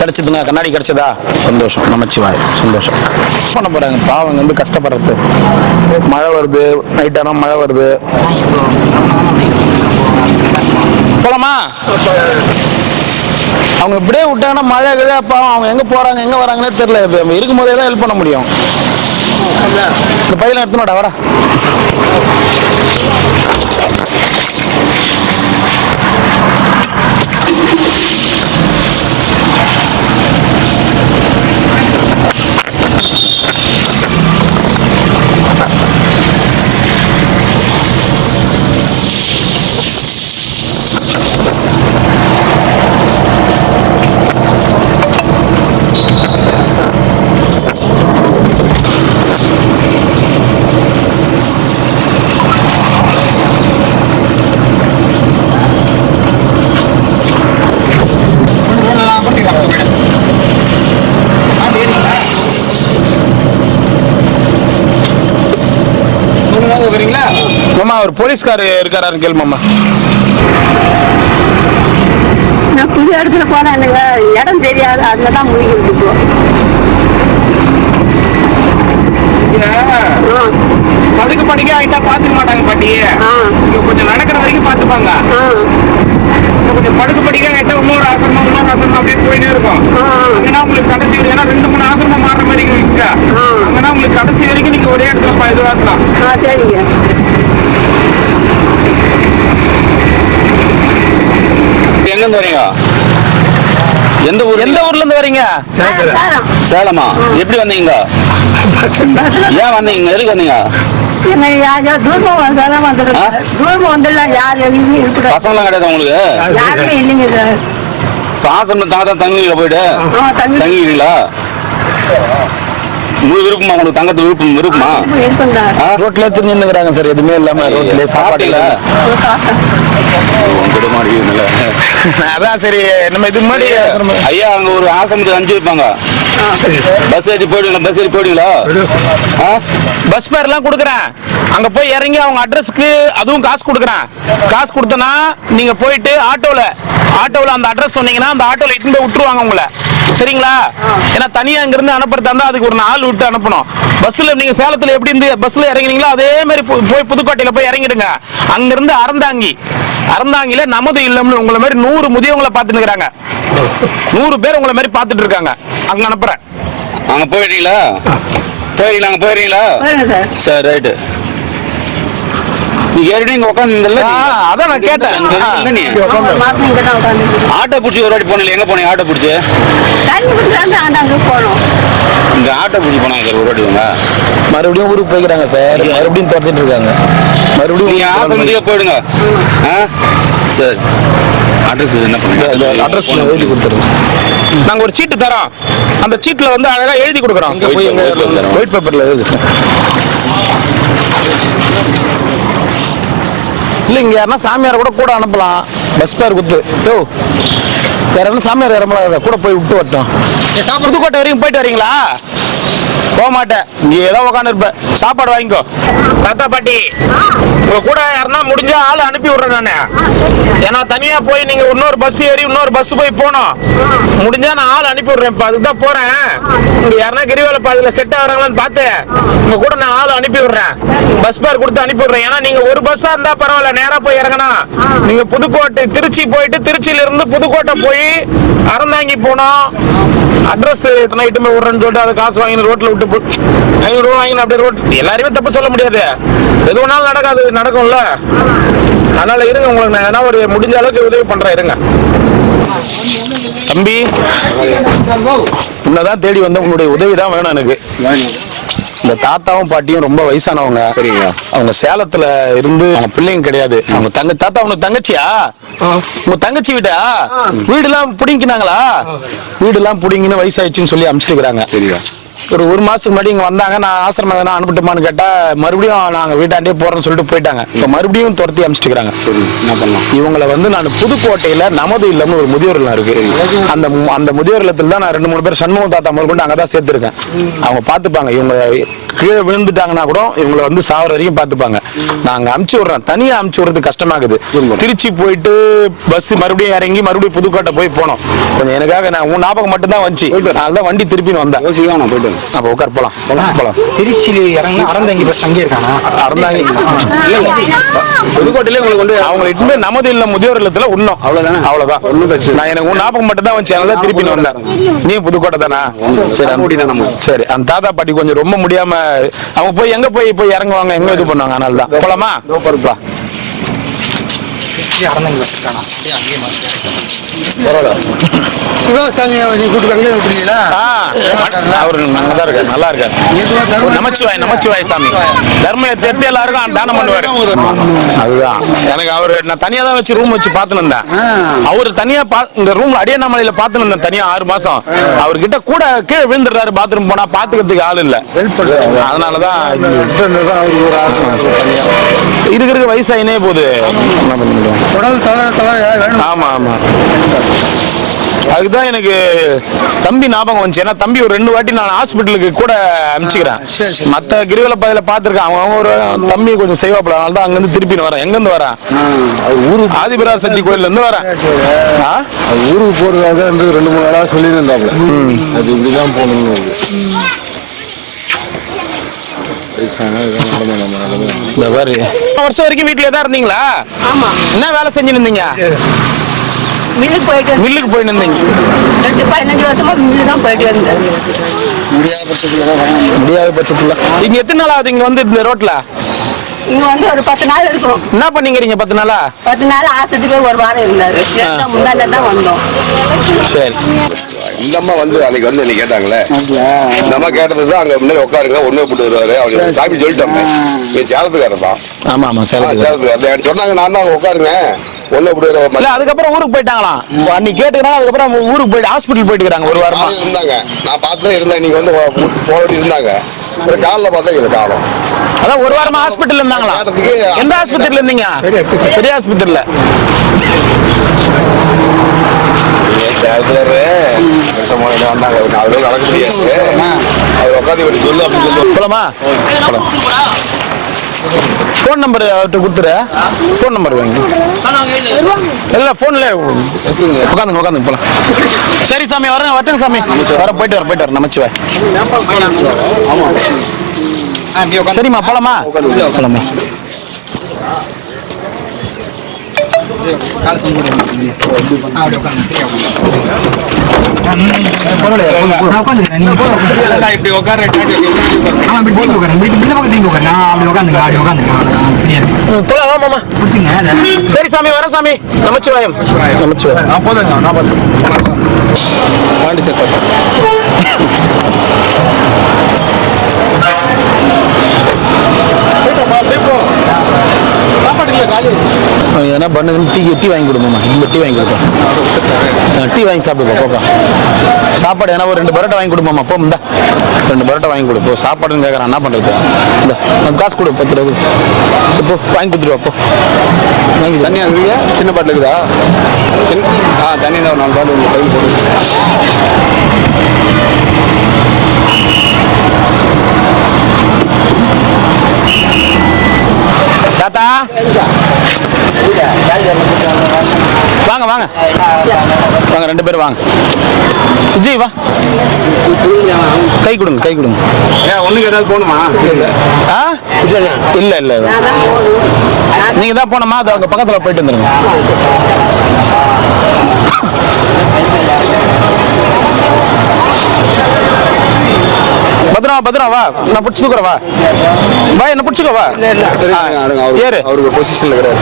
கிடைச்சதுங்க. கண்ணாடி கிடைச்சதா? சந்தோஷம். நமச்சிவாய். சந்தோஷம். பண்ண போறாங்க பாவங்க வந்து கஷ்டப்படுறது. மழை வருது, நைட்டான மழை வருது. போலாமா? அவங்க இப்படியே விட்டாங்கன்னா மழை பாவம், அவங்க எங்க போறாங்க எங்க வராங்கன்னே தெரியல. இருக்கும் போதே தான் ஹெல்ப் பண்ண முடியும். இந்த பையில எடுத்துனோட வர. மாமா ஒரு போலீஸ்கார் இருக்காரு கேள்மாமா. நான் புது இடத்துல போனேன், எனக்கு இடம் தெரியாது, அதுலதான் முடிக்கிறது. படுக்க படிக்க ஆயிட்டா பாத்துக்க மாட்டாங்க பாட்டி. கொஞ்சம் நடக்கிற வரைக்கும் பாத்துப்பாங்க. கொஞ்சம் படுக்க படிக்க ஆயிட்டா இன்னொரு ஆசிரமம் அப்படியே போயிட்டே இருக்கும். அங்கன்னா உங்களுக்கு கடைசி வரைக்கும், ஏன்னா 2-3 ஆசிரமம் மாறுற மாதிரி இருக்கு. அங்கன்னா உங்களுக்கு கடைசி வரைக்கும் நீங்க ஒரே இடத்துல இதுவாக்கலாம். சரிங்க. எங்க இருந்து வரீங்க? எந்த ஊர்ல இருந்து வரீங்க? சேலமா? எப்படி வந்தீங்க? ஏன் வந்தீங்க? எதுக்கு வந்தீங்க? பசங்களாம் கிடையாது உங்களுக்கு? யாருமே இல்லைங்க சார். ஆசிரமம் தான் தங்குவீங்களா போயிட்டு தங்கி தங்குவீங்களா? உங்களுக்கு விருப்பமா? உங்களுக்கு தங்கத்து விருப்பமா? ரோட்ல தெரிஞ்சுக்கிறாங்க சார், எதுவுமே இல்லாம ரோட்ல சாப்பாடுல அதான் சரி. நம்ம இது முன்னாடி ஐயா அங்க ஒரு ஆசிரமத்துக்கு அனுப்பிச்சு வைப்பாங்க, பஸ் ஏறி போயிடுங்களா? பஸ் ஏறி போயிடுங்களா? பஸ் பேர் எல்லாம் கொடுக்குறேன், அங்க போய் இறங்கி அவங்க அட்ரஸ்க்கு அதுவும் காசு கொடுக்குறேன். காசு கொடுத்தனா நீங்க போயிட்டு ஆட்டோல அந்த அட்ரஸ் சொன்னீங்கன்னா அந்த ஆட்டோல இட்டு போய் விட்டுருவாங்க உங்களை, சரிங்களா? ஏன்னா தனியா இங்க இருந்து அனுப்புறதா இருந்தா அதுக்கு ஒரு 4 விட்டு அனுப்பணும். பஸ்ல நீங்க சேலத்துல எப்படி இருந்து பஸ்ல இறங்குறீங்களோ அதே மாதிரி போய் புதுக்கோட்டையில போய் இறங்கிடுங்க. அங்க இருந்து அறந்தாங்கில நமது இல்லம்னு உங்களை மாதிரி 100 முதியவங்களை பார்த்துட்டு இருக்காங்க. 100 பேர் உங்களை மாதிரி பார்த்துட்டு இருக்காங்க. அங்க அனுப்புறேன். அங்க போயிடுறீங்களா? அங்க போயிடுறீங்களா? சரி ரைட்டு. நீ ஏறிட்டு இங்க உட்காந்து அதான் நான் கேட்டேன். ஆட்டோ பிடிச்சி ஒரு வாட்டி போனீங்க, எங்க போனீங்க? ஆட்டோ பிடிச்சி இங்க ஆட்டோ பிடிச்சி போனாங்க ஒரு வாட்டி. மறுபடியும் ஊருக்கு போய்க்கிறாங்க சார், மறுபடியும் துரத்திட்டு இருக்காங்க. மறுபடியும் நீங்க ஆசிரமத்துக்கே போயிடுங்க. சரி, அட்ரஸ் என்ன பண்ணுங்க? அட்ரஸ் எழுதி கொடுத்துருங்க. நாங்க ஒரு சீட்டு தரோம், அந்த சீட்டுல வந்து அழகா எழுதி கொடுக்குறோம். ஒயிட் பேப்பர்ல எழுதி. இல்ல இங்க யாருன்னா சாமியார் கூட அனுப்பலாம். பஸ் பேர் குத்து வேற என்ன சாமியார் இறம்பலாம் கூட போய் விட்டு வரட்டும். புதுக்கோட்டை வரைக்கும் போயிட்டு வரீங்களா? போக மாட்டேன், இங்க ஏதோ உட்காந்து இருப்பேன். சாப்பாடு வாங்கிக்கோ. தாத்தா பாட்டி உங்க கூட யாருன்னா முடிஞ்சா ஆளு அனுப்பி விடுறேன் நானு. ஏன்னா தனியா போய் நீங்க இன்னொரு பஸ் ஏறி இன்னொரு பஸ் போய் போனோம். முடிஞ்சா நான் ஆள் அனுப்பி விடுறேன். இப்ப அதுதான் போறேன். இங்க யாருன்னா கிரிவல பாதையில செட் ஆகுறாங்களான்னு பார்த்து உங்க கூட நான் ஆள் அனுப்பி விடுறேன். பஸ் பேர் கொடுத்து அனுப்பி விடுறேன். ஏன்னா நீங்க ஒரு பஸ்ஸா இருந்தா பரவாயில்ல, நேரா போய் இறங்கணும். நீங்க புதுக்கோட்டை திருச்சி போயிட்டு திருச்சியில இருந்து புதுக்கோட்டை போய் அறந்தாங்கி போனோம். அட்ரஸ் நைட்டு போய் விடுறேன்னு சொல்லிட்டு அதை காசு வாங்கி ரோட்ல விட்டு 500 ரூபா வாங்கி அப்படியே ரோட். எல்லாருமே தப்பு சொல்ல முடியாது, எது வேணாலும் நடக்காது, நடக்கும்ல. அதனால இருங்க, உங்களுக்கு நான் என்ன ஒரு முடிஞ்ச அளவுக்கு உதவி பண்றேன், இருங்க. தம்பி உன்னதான் தேடி வந்த உங்களுடைய உதவி தான் வேணும் எனக்கு. இந்த தாத்தாவும் பாட்டியும் ரொம்ப வயசானவங்க. சரிங்க. அவங்க சேலத்துல இருந்து அவங்க பிள்ளைங்க கிடையாது. அவங்க தாத்தா உனக்கு தங்கச்சியா? உங்க தங்கச்சி வீடா? வீடு எல்லாம் புடிங்கினாங்களா? வீடு எல்லாம் புடிங்கின்னு வயசாயிடுச்சுன்னு சொல்லி அனுப்பிச்சிருக்காங்க. சரியா? ஒரு மாசத்துக்கு முன்னாடி இங்க வந்தாங்க. நான் ஆசிரமம் எதனா அனுப்பிட்டுமான்னு கேட்டா மறுபடியும் நாங்க வீட்டாண்டே போறோம்னு சொல்லிட்டு போயிட்டாங்க. இப்ப மறுபடியும் துரத்தி அனுப்பிச்சிருக்காங்க. சரி, என்ன பண்ணலாம்? இவங்களை வந்து நான் புதுக்கோட்டையில நமது இல்லம்னு ஒரு முதியோர் இல்லம் இருக்கு. அந்த முதியோர் இல்லத்துல தான் நான் 2-3 பேர் சண்முகம் தாத்தா முதல் கொண்டு அங்கதான் சேர்த்திருக்கேன். அவங்க பாத்துப்பாங்க. இவங்க கீழே விழுந்துட்டாங்கன்னா கூட இவங்களை வந்து சாவர வரைக்கும் பாத்துப்பாங்க. நாங்க அனுப்பிச்சு விடுறோம். தனியா அனுப்பிச்சு விடுறது கஷ்டமாகுது. திருச்சி போயிட்டு பஸ் மறுபடியும் இறங்கி மறுபடியும் புதுக்கோட்டை போய் போனோம். கொஞ்சம் எனக்காக நான் உன் ஞாபகம் மட்டும் தான் வந்துச்சு. அதனாலதான் வண்டி திருப்பின்னு வந்தேன். போயிட்டு அப்ப உட்கார் போலாம். திருச்சியில இறங்கி அறந்தாங்கி பஸ் அங்கே இருக்கானா? அறந்தாங்கி புதுக்கோட்டையில உங்களுக்கு கொண்டு அவங்களை இட்டு நமது இல்ல முதியோர் இல்லத்துல உண்ணும். அவ்வளவுதான். நான் எனக்கு உன் ஞாபகம் மட்டும் தான் வந்துச்சு. அதனால திருப்பி வந்தேன். நீ புதுக்கோட்டை தானா? சரி. அந்த தாத்தா பாட்டி கொஞ்சம் ரொம்ப முடியாம அவங்க போய் எங்க போய் இறங்குவாங்க, எங்க இது பண்ணுவாங்க. அதனால தான் போலாமா? அறந்தாங்கி பஸ் இருக்கானா? நல்லா இருக்காரு. நமச்சிவாய் சாமி தர்ம தெத்து எல்லாருக்கும் தானம் பண்ணுவாரு. அதுதான் எனக்கு அவரு நான் தனியா தான் வச்சு ரூம் வச்சு பாத்துன்னு இருந்தேன். அவரு தனியா இந்த ரூம் அடியண்ணாமலையில பாத்துன்னு இருந்தேன் தனியா 6 மாசம். அவர்கிட்ட கூட கீழே விழுந்துடுறாரு. பாத்ரூம் போனா பாத்துக்கிறதுக்கு ஆள் இல்ல. அதனாலதான் இருக்கிற வயசாயினே போகுது. ஆமா ஆமா. அதுக்குதான் எனக்கு தம்பி ஞாபகம் வந்துச்சு. ஏன்னா தம்பி ஒரு 2 வாட்டி நான் ஹாஸ்பிட்டலுக்கு கூட அனுப்பிச்சுக்கிறேன். மத்த கிரிவல பாதையில பாத்துருக்கேன். அவங்க ஒரு தம்பி கொஞ்சம் செய்வாப்புல. அதனால தான் அங்க இருந்து திருப்பி வரேன். எங்க இருந்து வரேன்? ஊருக்கு ஆதிபரார் சக்தி கோயில்ல இருந்து வரேன். ஊருக்கு போறதாக 2-3 நாளா சொல்லியிருந்தாப்புல. அது இப்படிதான் போகணும்னு. வருஷம் வரைக்கும் வீட்டுல தான் இருந்தீங்களா? என்ன வேலை செஞ்சு இருந்தீங்க? மில்லுக்கு போயிட்டு இருந்தீங்க. 15 வருஷமா மில்லு தான் போயிட்டு இருந்தேன். முடியாத பட்சத்துல இங்க எத்தனை நாள் ஆகுது இங்க வந்து இந்த ரோட்ல? இங்க வந்து ஒரு 10 நாள் இருக்கும். என்ன பண்ணீங்க 10 நாளா? 10 நாள் ஆஸ்பத்திரிக்கு ஒரு வாரம் இருந்தாரு. முன்னாடி தான் வந்தோம். சரி. இந்த அம்மா வந்து அன்னைக்கு வந்து என்ன கேட்டாங்களே, இந்த அம்மா கேட்டதுதான் அங்க முன்னாடி உட்காருங்க ஒண்ணு போட்டு வருவாரு. அவங்க சாமி சொல்லிட்டோம். நீ சேலத்துக்காரர் தான். ஆமா ஆமா சேலத்துக்காரர் சொன்னாங்க. நான் தான் அங்க உட்காருங்க ஒண்ணு அப்படி இல்ல அதுக்கப்புறம் ஊருக்கு போயிட்டாங்களாம். அன்னைக்கு கேட்டுக்கிறாங்க, அதுக்கப்புறம் ஊருக்கு போயிட்டு ஹாஸ்பிட்டல் போயிட்டு இருக்காங்க ஒரு வாரமா இருந்தாங்க. நான் பார்த்துதான் இருந்தேன். இன்னைக்கு வந்து போராடி இருந்தாங்க. காலில் பார்த்தா இல்லை காலம். அதான் ஒரு வாரமா ஹாஸ்பிட்டல் இருந்தாங்களா? எந்த ஹாஸ்பிட்டல்ல இருந்தீங்க? பெரிய ஹாஸ்பிட்டல்ல. போலாமா? ஃபோன் நம்பர் அவர்கிட்ட கொடுத்துரு. ஃபோன் நம்பர் வாங்கி இல்லை ஃபோன்ல உட்காந்துங்க போலாம். சரி சாமி வரேங்க, வரட்டுங்க சாமி. போயிட்டு வர நமச்சிவாய். சரிம்மா போலாமா? போலாமா? சரி சாமி வர சாமி. நமச்சிவாயம். நமச்சிவாயம். பாண்டி சார் என்ன பண்ணுங்க? டீ வாங்கி கொடுப்போம்மா. இந்த டீ வாங்கி கொடுப்போம். டீ வாங்கி சாப்பிடுப்போம். போப்பா சாப்பாடு ஏன்னா ஒரு 2 பரோட்டா வாங்கி கொடுப்போம்மா. போ இந்த 2 பரோட்டா வாங்கி கொடுப்போம். சாப்பாடுன்னு கேட்குறேன், என்ன பண்ணுறது? இந்த காசு கொடு 10 ரூபா. இப்போ வாங்கி கொடுத்துருவா. போ வாங்கி. தண்ணி இருக்குங்க, சின்ன பாட்டில் இருக்குதா? தண்ணி தான் ஒரு 4 பாட்டில் உங்கள் கையில் போட்டு. தாத்தா வாங்க வாங்க வாங்க 2 பேரும் வாங்க. விஜய் வா, கை கொடுங்க. ஒண்ணுக்கு ஏதாவது போகணுமா? இல்ல நீங்க தான் போனோமா? அது அவங்க பக்கத்துல போயிட்டு வந்துருங்க. பத்திரம் வா, நான் பிடிச்சி தூக்குறேன். வா என்ன பிடிச்சிக்கோ. வா ஏறு. அவருக்கு பொசிஷன்ல கிடையாது.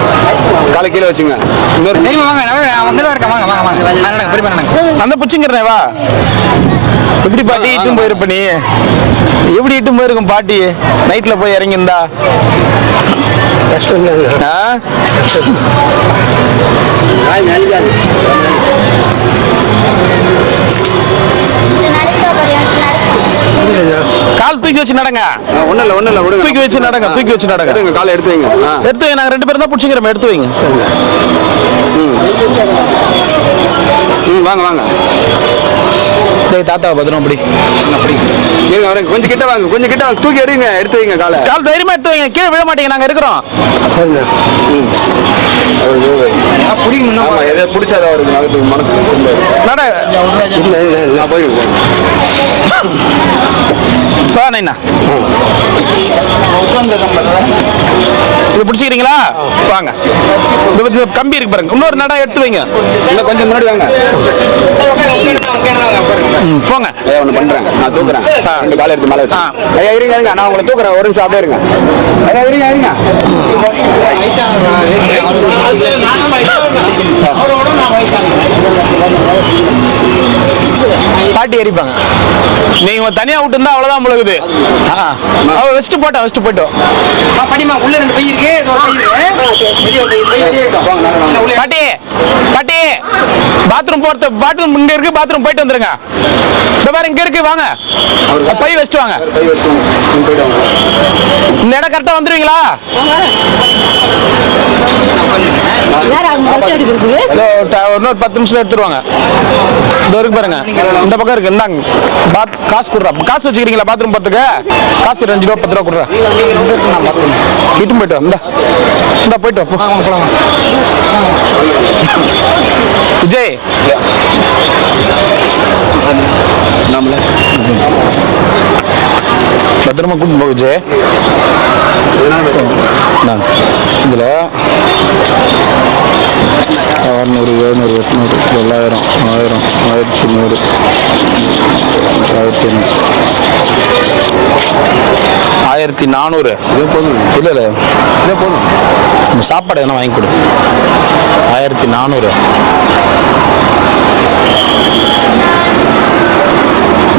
காலை கீழே வச்சுங்க. இன்னொரு அந்த பிடிச்சிங்கிறேன். வா எப்படி பாட்டி இட்டும் போயிருப்ப நீ? எப்படி இட்டும் போயிருக்கும் பாட்டி? நைட்ல போய் இறங்கியிருந்தா கஷ்டம். கால் தூக்கி வச்சு நடங்க. ஒண்ணு இல்ல தூக்கி வச்சு நடங்க. காலை எடுத்து வைங்க. நாங்க 2 பேரும் தான் பிடிச்சிக்கிறோம். எடுத்து வைங்க. வாங்க. சரி தாத்தா பத்திரம். அப்படி கொஞ்சம் கிட்ட வாங்க. தூக்கி எடுங்க. எடுத்து வைங்க. கால் தைரியமா எடுத்து வைங்க. கீழே விழ மாட்டீங்க, நாங்க இருக்கிறோம். எதை பிடிச்சாத அவருக்கு மனசு நட. இது பிடிச்சிக்கிறீங்களா? வாங்க. கம்பி இருக்கு பாருங்க. இன்னொரு நடா எடுத்து வைங்க. கொஞ்சம் முன்னாடி வாங்க. போங்க. ஒண்ணு பண்றேன், நான் தூக்குறேன். 2 காலை எடுத்து மேல வச்சு. ஐயா இருங்க, நான் உங்களை தூக்குறேன். ஒரு நிமிஷம் அப்படியே இருங்க. ஐயா இருங்க. பாட்டி எரிப்பாங்க. நீங்க தனியா விட்டு இருந்தா அவ்வளவுதான் முழுகுது. வச்சுட்டு போட்டோம். உள்ள 2 பை இருக்கு. பாட்டி பாத்ரூம் இங்க இருக்கு. பாத்ரூம் போயிட்டு வந்துருங்க. இந்த மாதிரி இங்க இருக்கு. வாங்க பை வச்சுட்டு வாங்க. இந்த இடம் கரெக்டா வந்துருவீங்களா? இன்னொரு 10 நிமிஷம் எடுத்துருவாங்க. இருக்கு பாருங்க, இந்த பக்கம் இருக்கு. இந்தாங்க காசு கொடுறா. காசு வச்சுக்கிறீங்களா பாத்ரூம் போறதுக்கு? காசு 5 ரூபா 10 ரூபா கொடுறா. இட்டும் போயிட்டு இந்த போயிட்டு போலாம். விஜய் பத்திரமா கூட்டு போ விஜய். இதுல 600, 700, 800, 900, 1000, 1100, 1400. இல்ல இதே போதும். சாப்பாடு எதனா வாங்கி கொடு. 1400.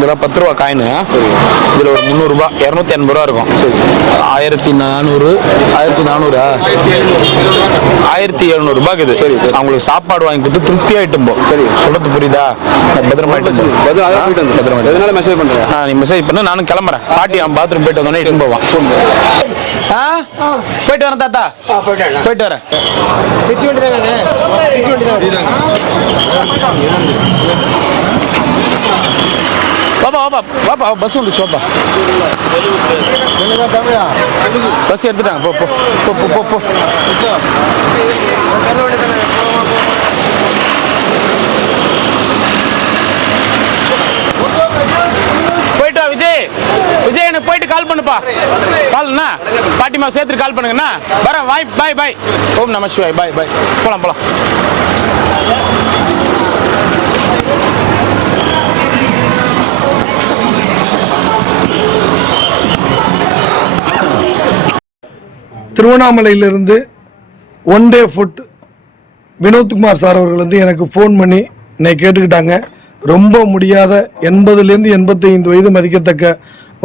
இதெல்லாம் 10 ரூபா காயின். இதில் ஒரு 300 ரூபா, 280 ரூபா இருக்கும். 1400, 1400, 1700 ரூபாய்க்கு இது. சரி, அவங்களுக்கு சாப்பாடு வாங்கி கொடுத்து திருப்தி ஆயிட்டும் போ. சரி, சொல்றது புரியுதா? பத்திரமா எதனால மெசேஜ் பண்றேன். நீ மெசேஜ் பண்ணு, நானும் கிளம்புறேன். பாட்டி அவன் பாத்ரூம் போயிட்டு வந்தோடனே இட்டு போவான். போயிட்டு வரேன் தாத்தா, போயிட்டு வரேன். வாப்பா வாப்பா வாப்பா, பஸ் வந்துச்சு வாப்பா. பஸ் எடுத்துட்டாங்க. போ போ போ போ போ. போயிட்டா விஜய், விஜய் எனக்கு போயிட்டு கால் பண்ணுப்பா. கால்ண்ணா பாட்டிமா சேர்த்துட்டு கால் பண்ணுங்கண்ணா. வரேன், பாய் பாய் பாய். ஓம் நம சிவாய், பாய் பாய். போலாம் போலாம். திருவண்ணாமலையிலிருந்து one day food Vinodkumar sir அவர்கள் வந்து எனக்கு ஃபோன் பண்ணி என்னை கேட்டுக்கிட்டாங்க. ரொம்ப முடியாத 80லேருந்து 85 வயது மதிக்கத்தக்க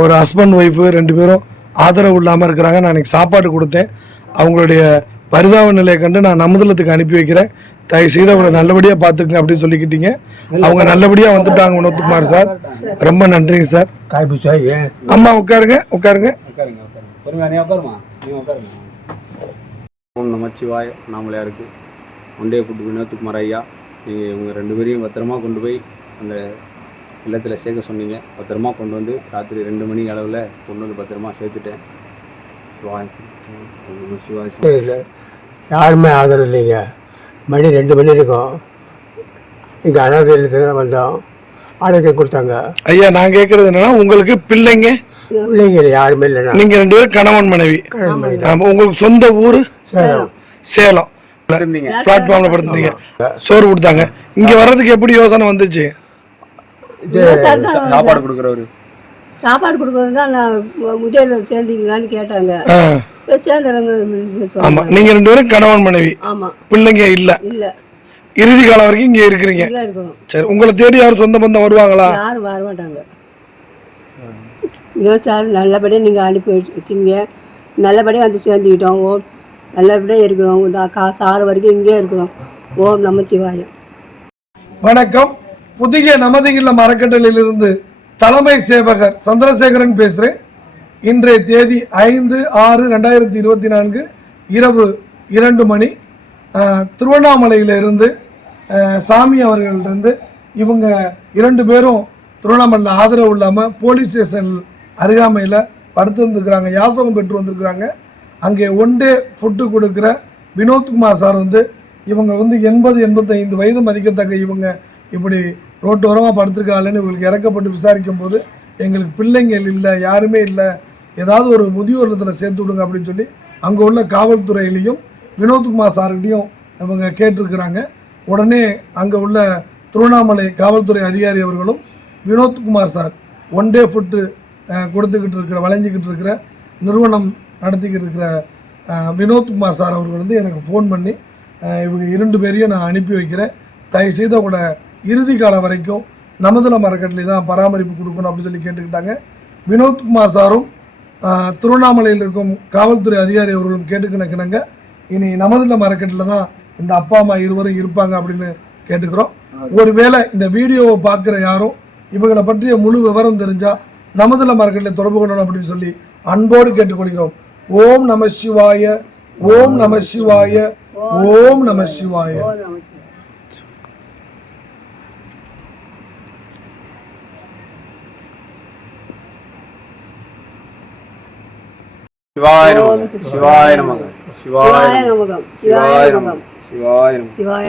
ஒரு ஹஸ்பண்ட் ஒய்ஃபு 2 பேரும் ஆதரவு இல்லாமல் இருக்கிறாங்க. நான் எனக்கு சாப்பாடு கொடுத்தேன். அவங்களுடைய பரிதாப நிலையை கண்டு நான் நமுதலத்துக்கு அனுப்பி வைக்கிறேன். தயவு செய்து அவங்களை நல்லபடியாக பார்த்துக்குங்க அப்படின்னு சொல்லிக்கிட்டீங்க. அவங்க நல்லபடியாக வந்துட்டாங்க. வினோத்குமார் சார் ரொம்ப நன்றிங்க சார். அம்மா உட்காருங்க உட்காருங்க. ஓம் நமச்சிவாய நாமளையாருக்கு ஒன் டே ஃபுட் வினோத்குமார் ஐயா, நீங்கள் இவங்க 2 பேரையும் பத்திரமா கொண்டு போய் அந்த இல்லத்தில் சேர்க்க சொன்னீங்க. பத்திரமா கொண்டு வந்து ராத்திரி 2 மணி அளவில் கொண்டு வந்து பத்திரமா சேர்த்துட்டேன். சிவாய் யாருமே ஆதரவு இல்லைங்க. மணி 2 மணி இருக்கும். இங்கே அனாதை இல்லத்தில் வந்தோம், ஆரோக்கியம் கொடுத்தாங்க. ஐயா நான் கேட்கறது என்னன்னா, உங்களுக்கு பிள்ளைங்க யாருமே இல்லை. நீங்க 2 பேரும் கணவன் மனைவி. உங்களுக்கு சொந்த ஊரு சேலம். பிளாட்ஃபார்ம்ல படுத்தீங்க, சோறு கொடுத்தாங்க. இங்க வர்றதுக்கு எப்படி யோசனை வந்துச்சு? சாப்பாடு கொடுக்குறவரு சாப்பாடு கொடுக்குறது தான் நான் முதலில் சேர்ந்தீங்களான்னு கேட்டாங்க. சேர்ந்துறங்க. ஆமா, நீங்க 2 பேரும் கணவன் மனைவி. ஆமா, பிள்ளைங்க இல்ல. இல்ல, இறுதி காலம் வரைக்கும் இங்க இருக்கிறீங்க. சரி, உங்களை தேடி யாரும் சொந்த பந்தம் வருவாங்களா? யாரும் வர மாட்டாங்க. சார் நல்லபடியாக நீங்கள் அனுப்பி வச்சிங்க. நல்லபடியாக வந்து சேர்ந்துக்கிட்டோம். ஓம் நல்லபடியாக இருக்கிறோம். சார வரைக்கும் இங்கே இருக்கிறோம். ஓம் நமச்சிவாயம். வணக்கம். புதிய நமதிகில்ல அறக்கட்டளையிலிருந்து தலைமை சேவகர் சந்திரசேகரன் பேசுகிறேன். இன்றைய தேதி 5/6/2024 இரவு 2 மணி. திருவண்ணாமலையிலிருந்து சாமி அவர்களிருந்து இவங்க 2 பேரும் திருவண்ணாமலையில் ஆதரவு இல்லாமல் போலீஸ் ஸ்டேஷன் அருகாமையில் படுத்து வந்துருக்குறாங்க. யாசகம் பெற்று வந்திருக்கிறாங்க. அங்கே ஒன் டே ஃபுட்டு கொடுக்குற வினோத்குமார் சார் வந்து இவங்க வந்து 80-85 வயது மதிக்கத்தக்க இவங்க இப்படி ரோட்டோரமாக படுத்திருக்காங்கன்னு இவங்களுக்கு இறக்கப்பட்டு விசாரிக்கும் போது எங்களுக்கு பிள்ளைங்கள் இல்லை, யாருமே இல்லை, ஏதாவது ஒரு முதியோர் இல்லத்தில் சேர்த்து விடுங்க அப்படின்னு சொல்லி அங்கே உள்ள காவல்துறையிலையும் வினோத்குமார் சார்கிட்டையும் இவங்க கேட்டிருக்கிறாங்க. உடனே அங்கே உள்ள திருவண்ணாமலை காவல்துறை அதிகாரி அவர்களும் Vinodkumar sir one day food கொடுத்துக்கிட்டு இருக்கிற வழங்கிக்கிட்டு இருக்கிற நிறுவனம் நடத்திக்கிட்டு இருக்கிற வினோத்குமார் சார் அவர்கள் வந்து எனக்கு ஃபோன் பண்ணி இவங்க 2 பேரையும் நான் அனுப்பி வைக்கிறேன். தயவுசெய்து அவங்களோட இறுதி காலம் வரைக்கும் நமதலம் அறக்கட்டளை தான் பராமரிப்பு கொடுக்கணும் அப்படின்னு சொல்லி கேட்டுக்கிட்டாங்க. வினோத்குமார் சாரும் திருவண்ணாமலையில் இருக்கும் காவல்துறை அதிகாரி அவர்களும் கேட்டுக்கிணக்கினாங்க. இனி நமதலம் அறக்கட்டளை தான் இந்த அப்பா அம்மா இருவரும் இருப்பாங்க அப்படின்னு கேட்டுக்கிறோம். ஒருவேளை இந்த வீடியோவை பார்க்குற யாரும் இவங்களை பற்றிய முழு விவரம் தெரிஞ்சால் நமதலம் அறக்கட்டளை தொடர்பு கொள்ளணும் அப்படின்னு சொல்லி அன்போடு கேட்டுக்கொள்கிறோம். ஓம் நம சிவாய, ஓம் நம சிவாய, ஓம் நம சிவாய. சிவாய நமக, சிவாய நமக, சிவாய நமக, சிவாய நமக, சிவாய நமக, சிவாய.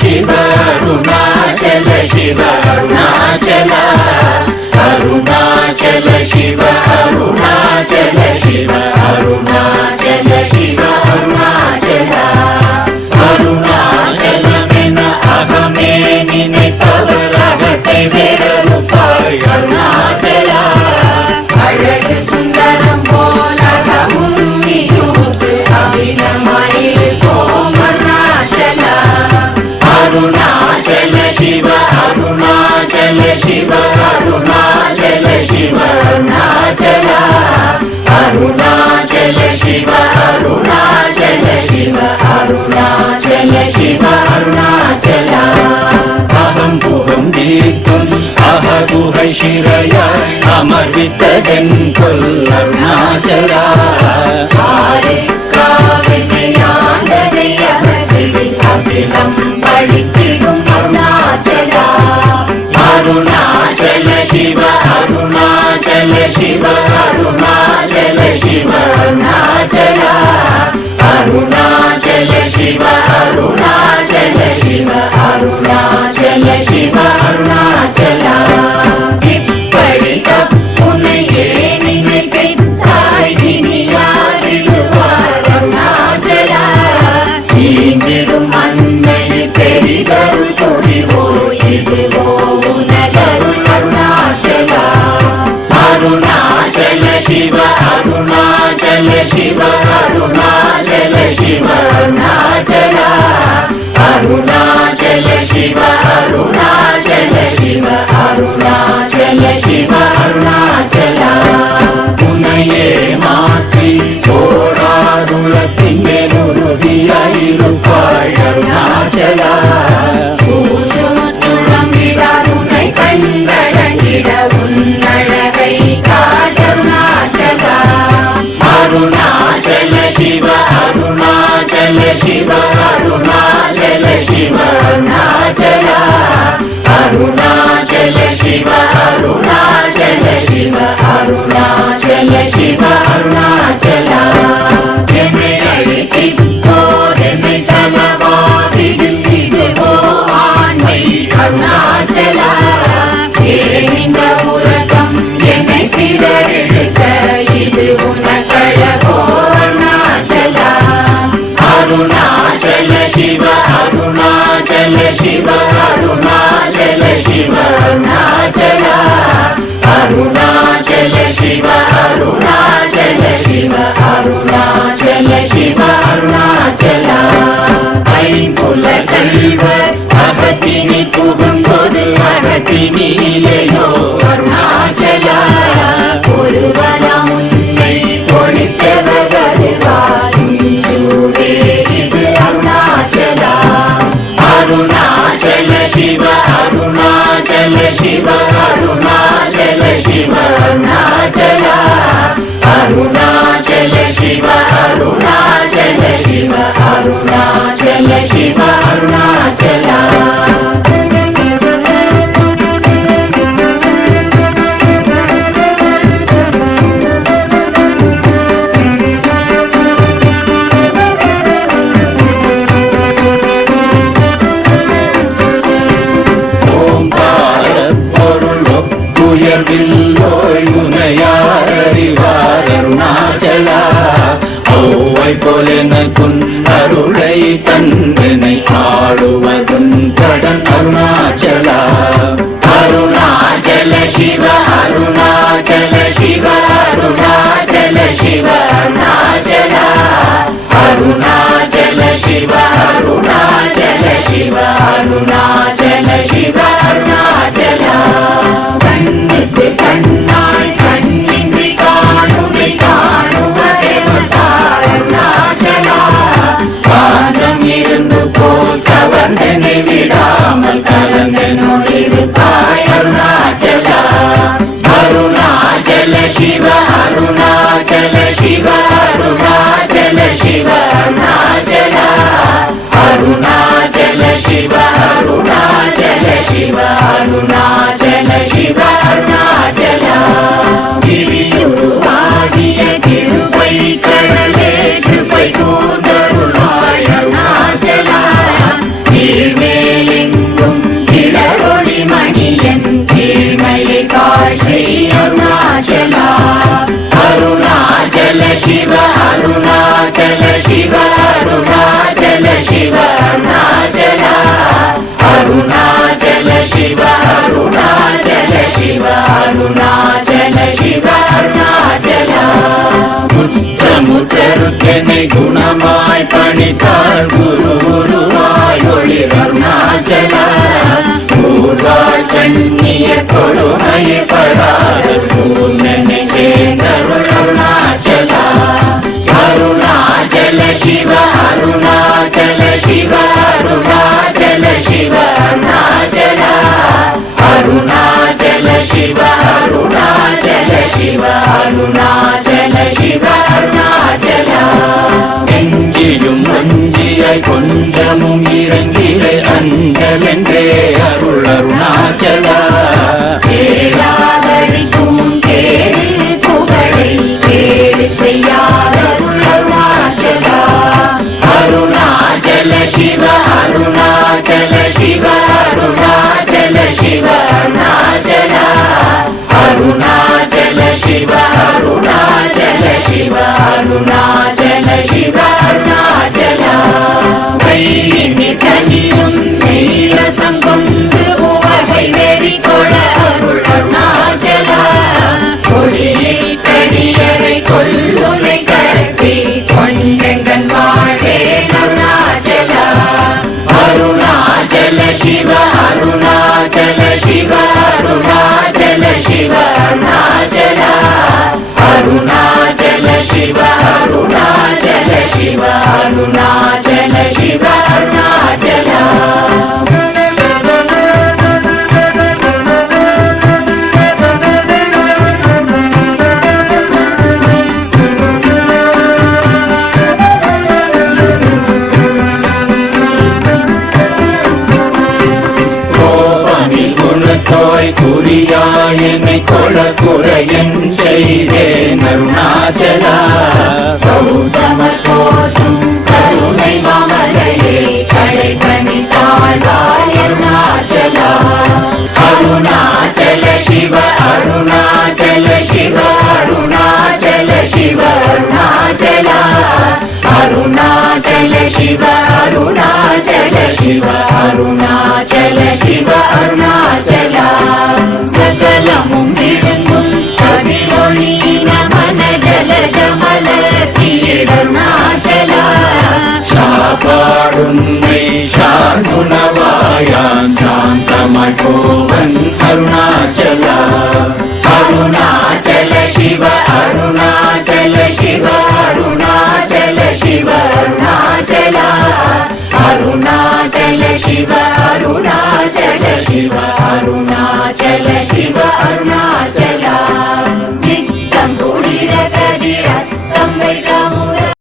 शिव अरुणाचल शिव अरुणाचल अरुणाचल शिव अरुणाचल शिव अरुणाचल शिव अरुणाचल அருணாச்சலமென அகமே நினைப்பவர் அகத்தை வேறறுப்பாய் அருணாச்சலா. அழகு சுந்தரம் போலகமும் நீயூற்று அபிநமாயிருப்போம் அருணாச்சலா. அருணாச்சல சிவ அருணாச்சல சிவ அருணாச்சல சிவ அருணாச்சலா. அருணாச்சல சிவ அருணாச்சல சிவ அருணாச்சல சிவ அருணாச்சலா. அகம் புகம் தீர்க்கும் அககுகை சிறையாய் அமர்வித்ததென் கொல் அருணாச்சலா. ஆறுக்காவினையாண்டதை அகற்றிடில் அகிலம் பழித்திடும் அருணாச்சலா. அருணாச்சல சிவ அருணாச்சல சிவ அருணாச்சல சிவ அருணாச்சலா. அருணாச்சல சிவ அருணாச்சல சிவ அருணாச்சல சிவ அருணாச்சலா. இப்படி தப்புனையே நினைத்தாய் இனியாரிடுவார் அருணாச்சலா. ஈந்திடும் அன்னை பெரிதருள் புரிவோ இதுவோ உனதருள் அருணாச்சலா. அருணாச்சல சிவ அருணாச்சல சிவ அருணாச்சல சிவ அருணாச்சலா. அருணாச்சல சிவ அருணாச்சல சிவ அருணாச்சல சிவ அருணாச்சலா. உன்னையே மாற்றி ஓடாதுலத்தின் மேல் உறுதியாயிருப்பாய் அருணாச்சலா. உன்னை கண்டடங்கிட உன்னழகை காட்டருணாச்சலா. அருணாச்சல சிவ அருணாச்சல சிவ அருணாச்சல சிவ அருணாச்சலா. அருணாச்சல சிவ அருணாச்சல சிவ அருணாச்சல சிவ அருணாச்சலா. என்னை அழைத்திப்போர் என்னை தலவாதிடில் இதுவோ ஆண்மை அருணாச்சலா. ஏன் இந்த உலகம் என்னை பிறரெடுக்க இது உனக்கழகோ அருணாச்சலா. அருணாச்சல சிவ அருணாச்சல சிவ அருணாச்சல சிவ அருணாச்சலா. அருணாச்சல சிவ அருணாச்சல சிவ அருணாச்சல சிவ அருணாச்சலா. ஐம்புல கல்வர் அகத்தினி புகும்போது அகத்தினிலையோ அருணாச்சலா. ஒருவரம் உன்னை ஒழித்தவர் வருவாரும் சூரே இது அருணாச்சலா. அருணாச்சல சிவ அருணாச்சல சிவ அருணாச்சல சிவ அருணாச்சலா. அருணாச்சல சிவ அருணாச்சல சிவ அருணாச்சல சிவ அருணாச்சலா. உயர்வில்லோய் உனையார் அறிவார் அருணாச்சலா. ஔவை போலெனக்குன் அருளை தந்தனை ஆளுவதும் கடன் அருணாச்சலா. அருணாச்சல சிவ அருணாச்சல சிவ அருணாச்சல சிவ அருணாச்சலா. அருணாச்சல சிவ அருணாச்சல சிவ அருணாச்சல சிவ அருணாச்சலா. கண்ணுக்கு கண்ணாய் கண்ணின்றி காணுமை காணுவதெவதாய் அருணாச்சலா. காந்தம் இருந்து போல் கவர்ந்தனை விடாமல் கலந்தனோடிருப்பாய் அருணாச்சலா. அருணாச்சல சிவ அருணாச்சல சிவ அருணாச்சல சிவ அருணாச்சலா. அருணாச்சல சிவ அருணாச்சல சிவ அருணாச்சல சிவ அருணாச்சலா. கிரியுருவாகிய கிருபை கடலே கிருபை கூர்ந்தருளாய் அருணாச்சலா. கீழ்மேலெங்கும் கிளரொளி மணியன் கீழ்மையை காட்சி அருணாச்சலா. அருணாச்சல சிவ கண்ணிய கொடுமையை படாத பூர்ணனை சேர்ந்தருள் அருணாச்சலா அருணாச்சல சிவ அருணாச்சல சிவ அருணாச்சல சிவ அருணாச்சலா அருணாச்சல சிவ அருணாச்சல சிவ அருணாச்சல சிவ அருணாச்சலா நெஞ்சியும் மஞ்சியாய் கொஞ்சமும் இறங்கிலே அஞ்சலென்றே அருள் அருணாச்சலா கேளாதடிக்கும் கேடு புகழை கேடு செய்யாத அருணாச்சலா அருணாச்சல சிவ அருணாச்சல சிவ அருணாச்சல சிவ அருணாச்சலா அருணாச்சல சிவ அருணாச்சல சிவ அருணாச்சல சிவ அருணாச்சலா கையினி தனியும் நீரசம் கொண்டு உவகை வெறி கொள அருள் அருணாச்சலா கொடியில் செடியரை கொல்லுனை கட்டி கொண்டெங்கன் வாழே அருணாச்சலா அருணாச்சல சிவ அருணாச்சல சிவ அருணாச்சல சிவ அருணாச்சலா அருணாச்சல சிவ அருணாச்சல சிவ அருணாச்சல சிவ அருணாச்சலா கோபமில் குணத்தோய் குறியாய் என்னை கொள குறையன் செய்தேன் அருணாச்சலா கௌதம தோற்றும் கருணை மாமலையே கடை கணி தாழ்வாய் அருணாச்சலா அருணாச்சல சிவ அருணாச்சல சிவ அருணாச்சல சிவ அருணாச்சலா அருணாச்சல சிவ அருணாச்சல சிவ அருணாச்சல சிவ அருணாச்சலா சகலமும் விழுங்கும் கதிரொளியின மன ஜல ஜமல தீடருணாச்சலா சாபாடுன்னை சாங்குணவாயான் சாந்தமாய் போவன் அருணாச்சலா அருணாச்சல சிவ அருணாச்சல சிவ அருணாச்சல சிவ அருணாச்சலா அருணாச்சல சிவ அருணாச்சல சிவ அருணாச்சல சிவ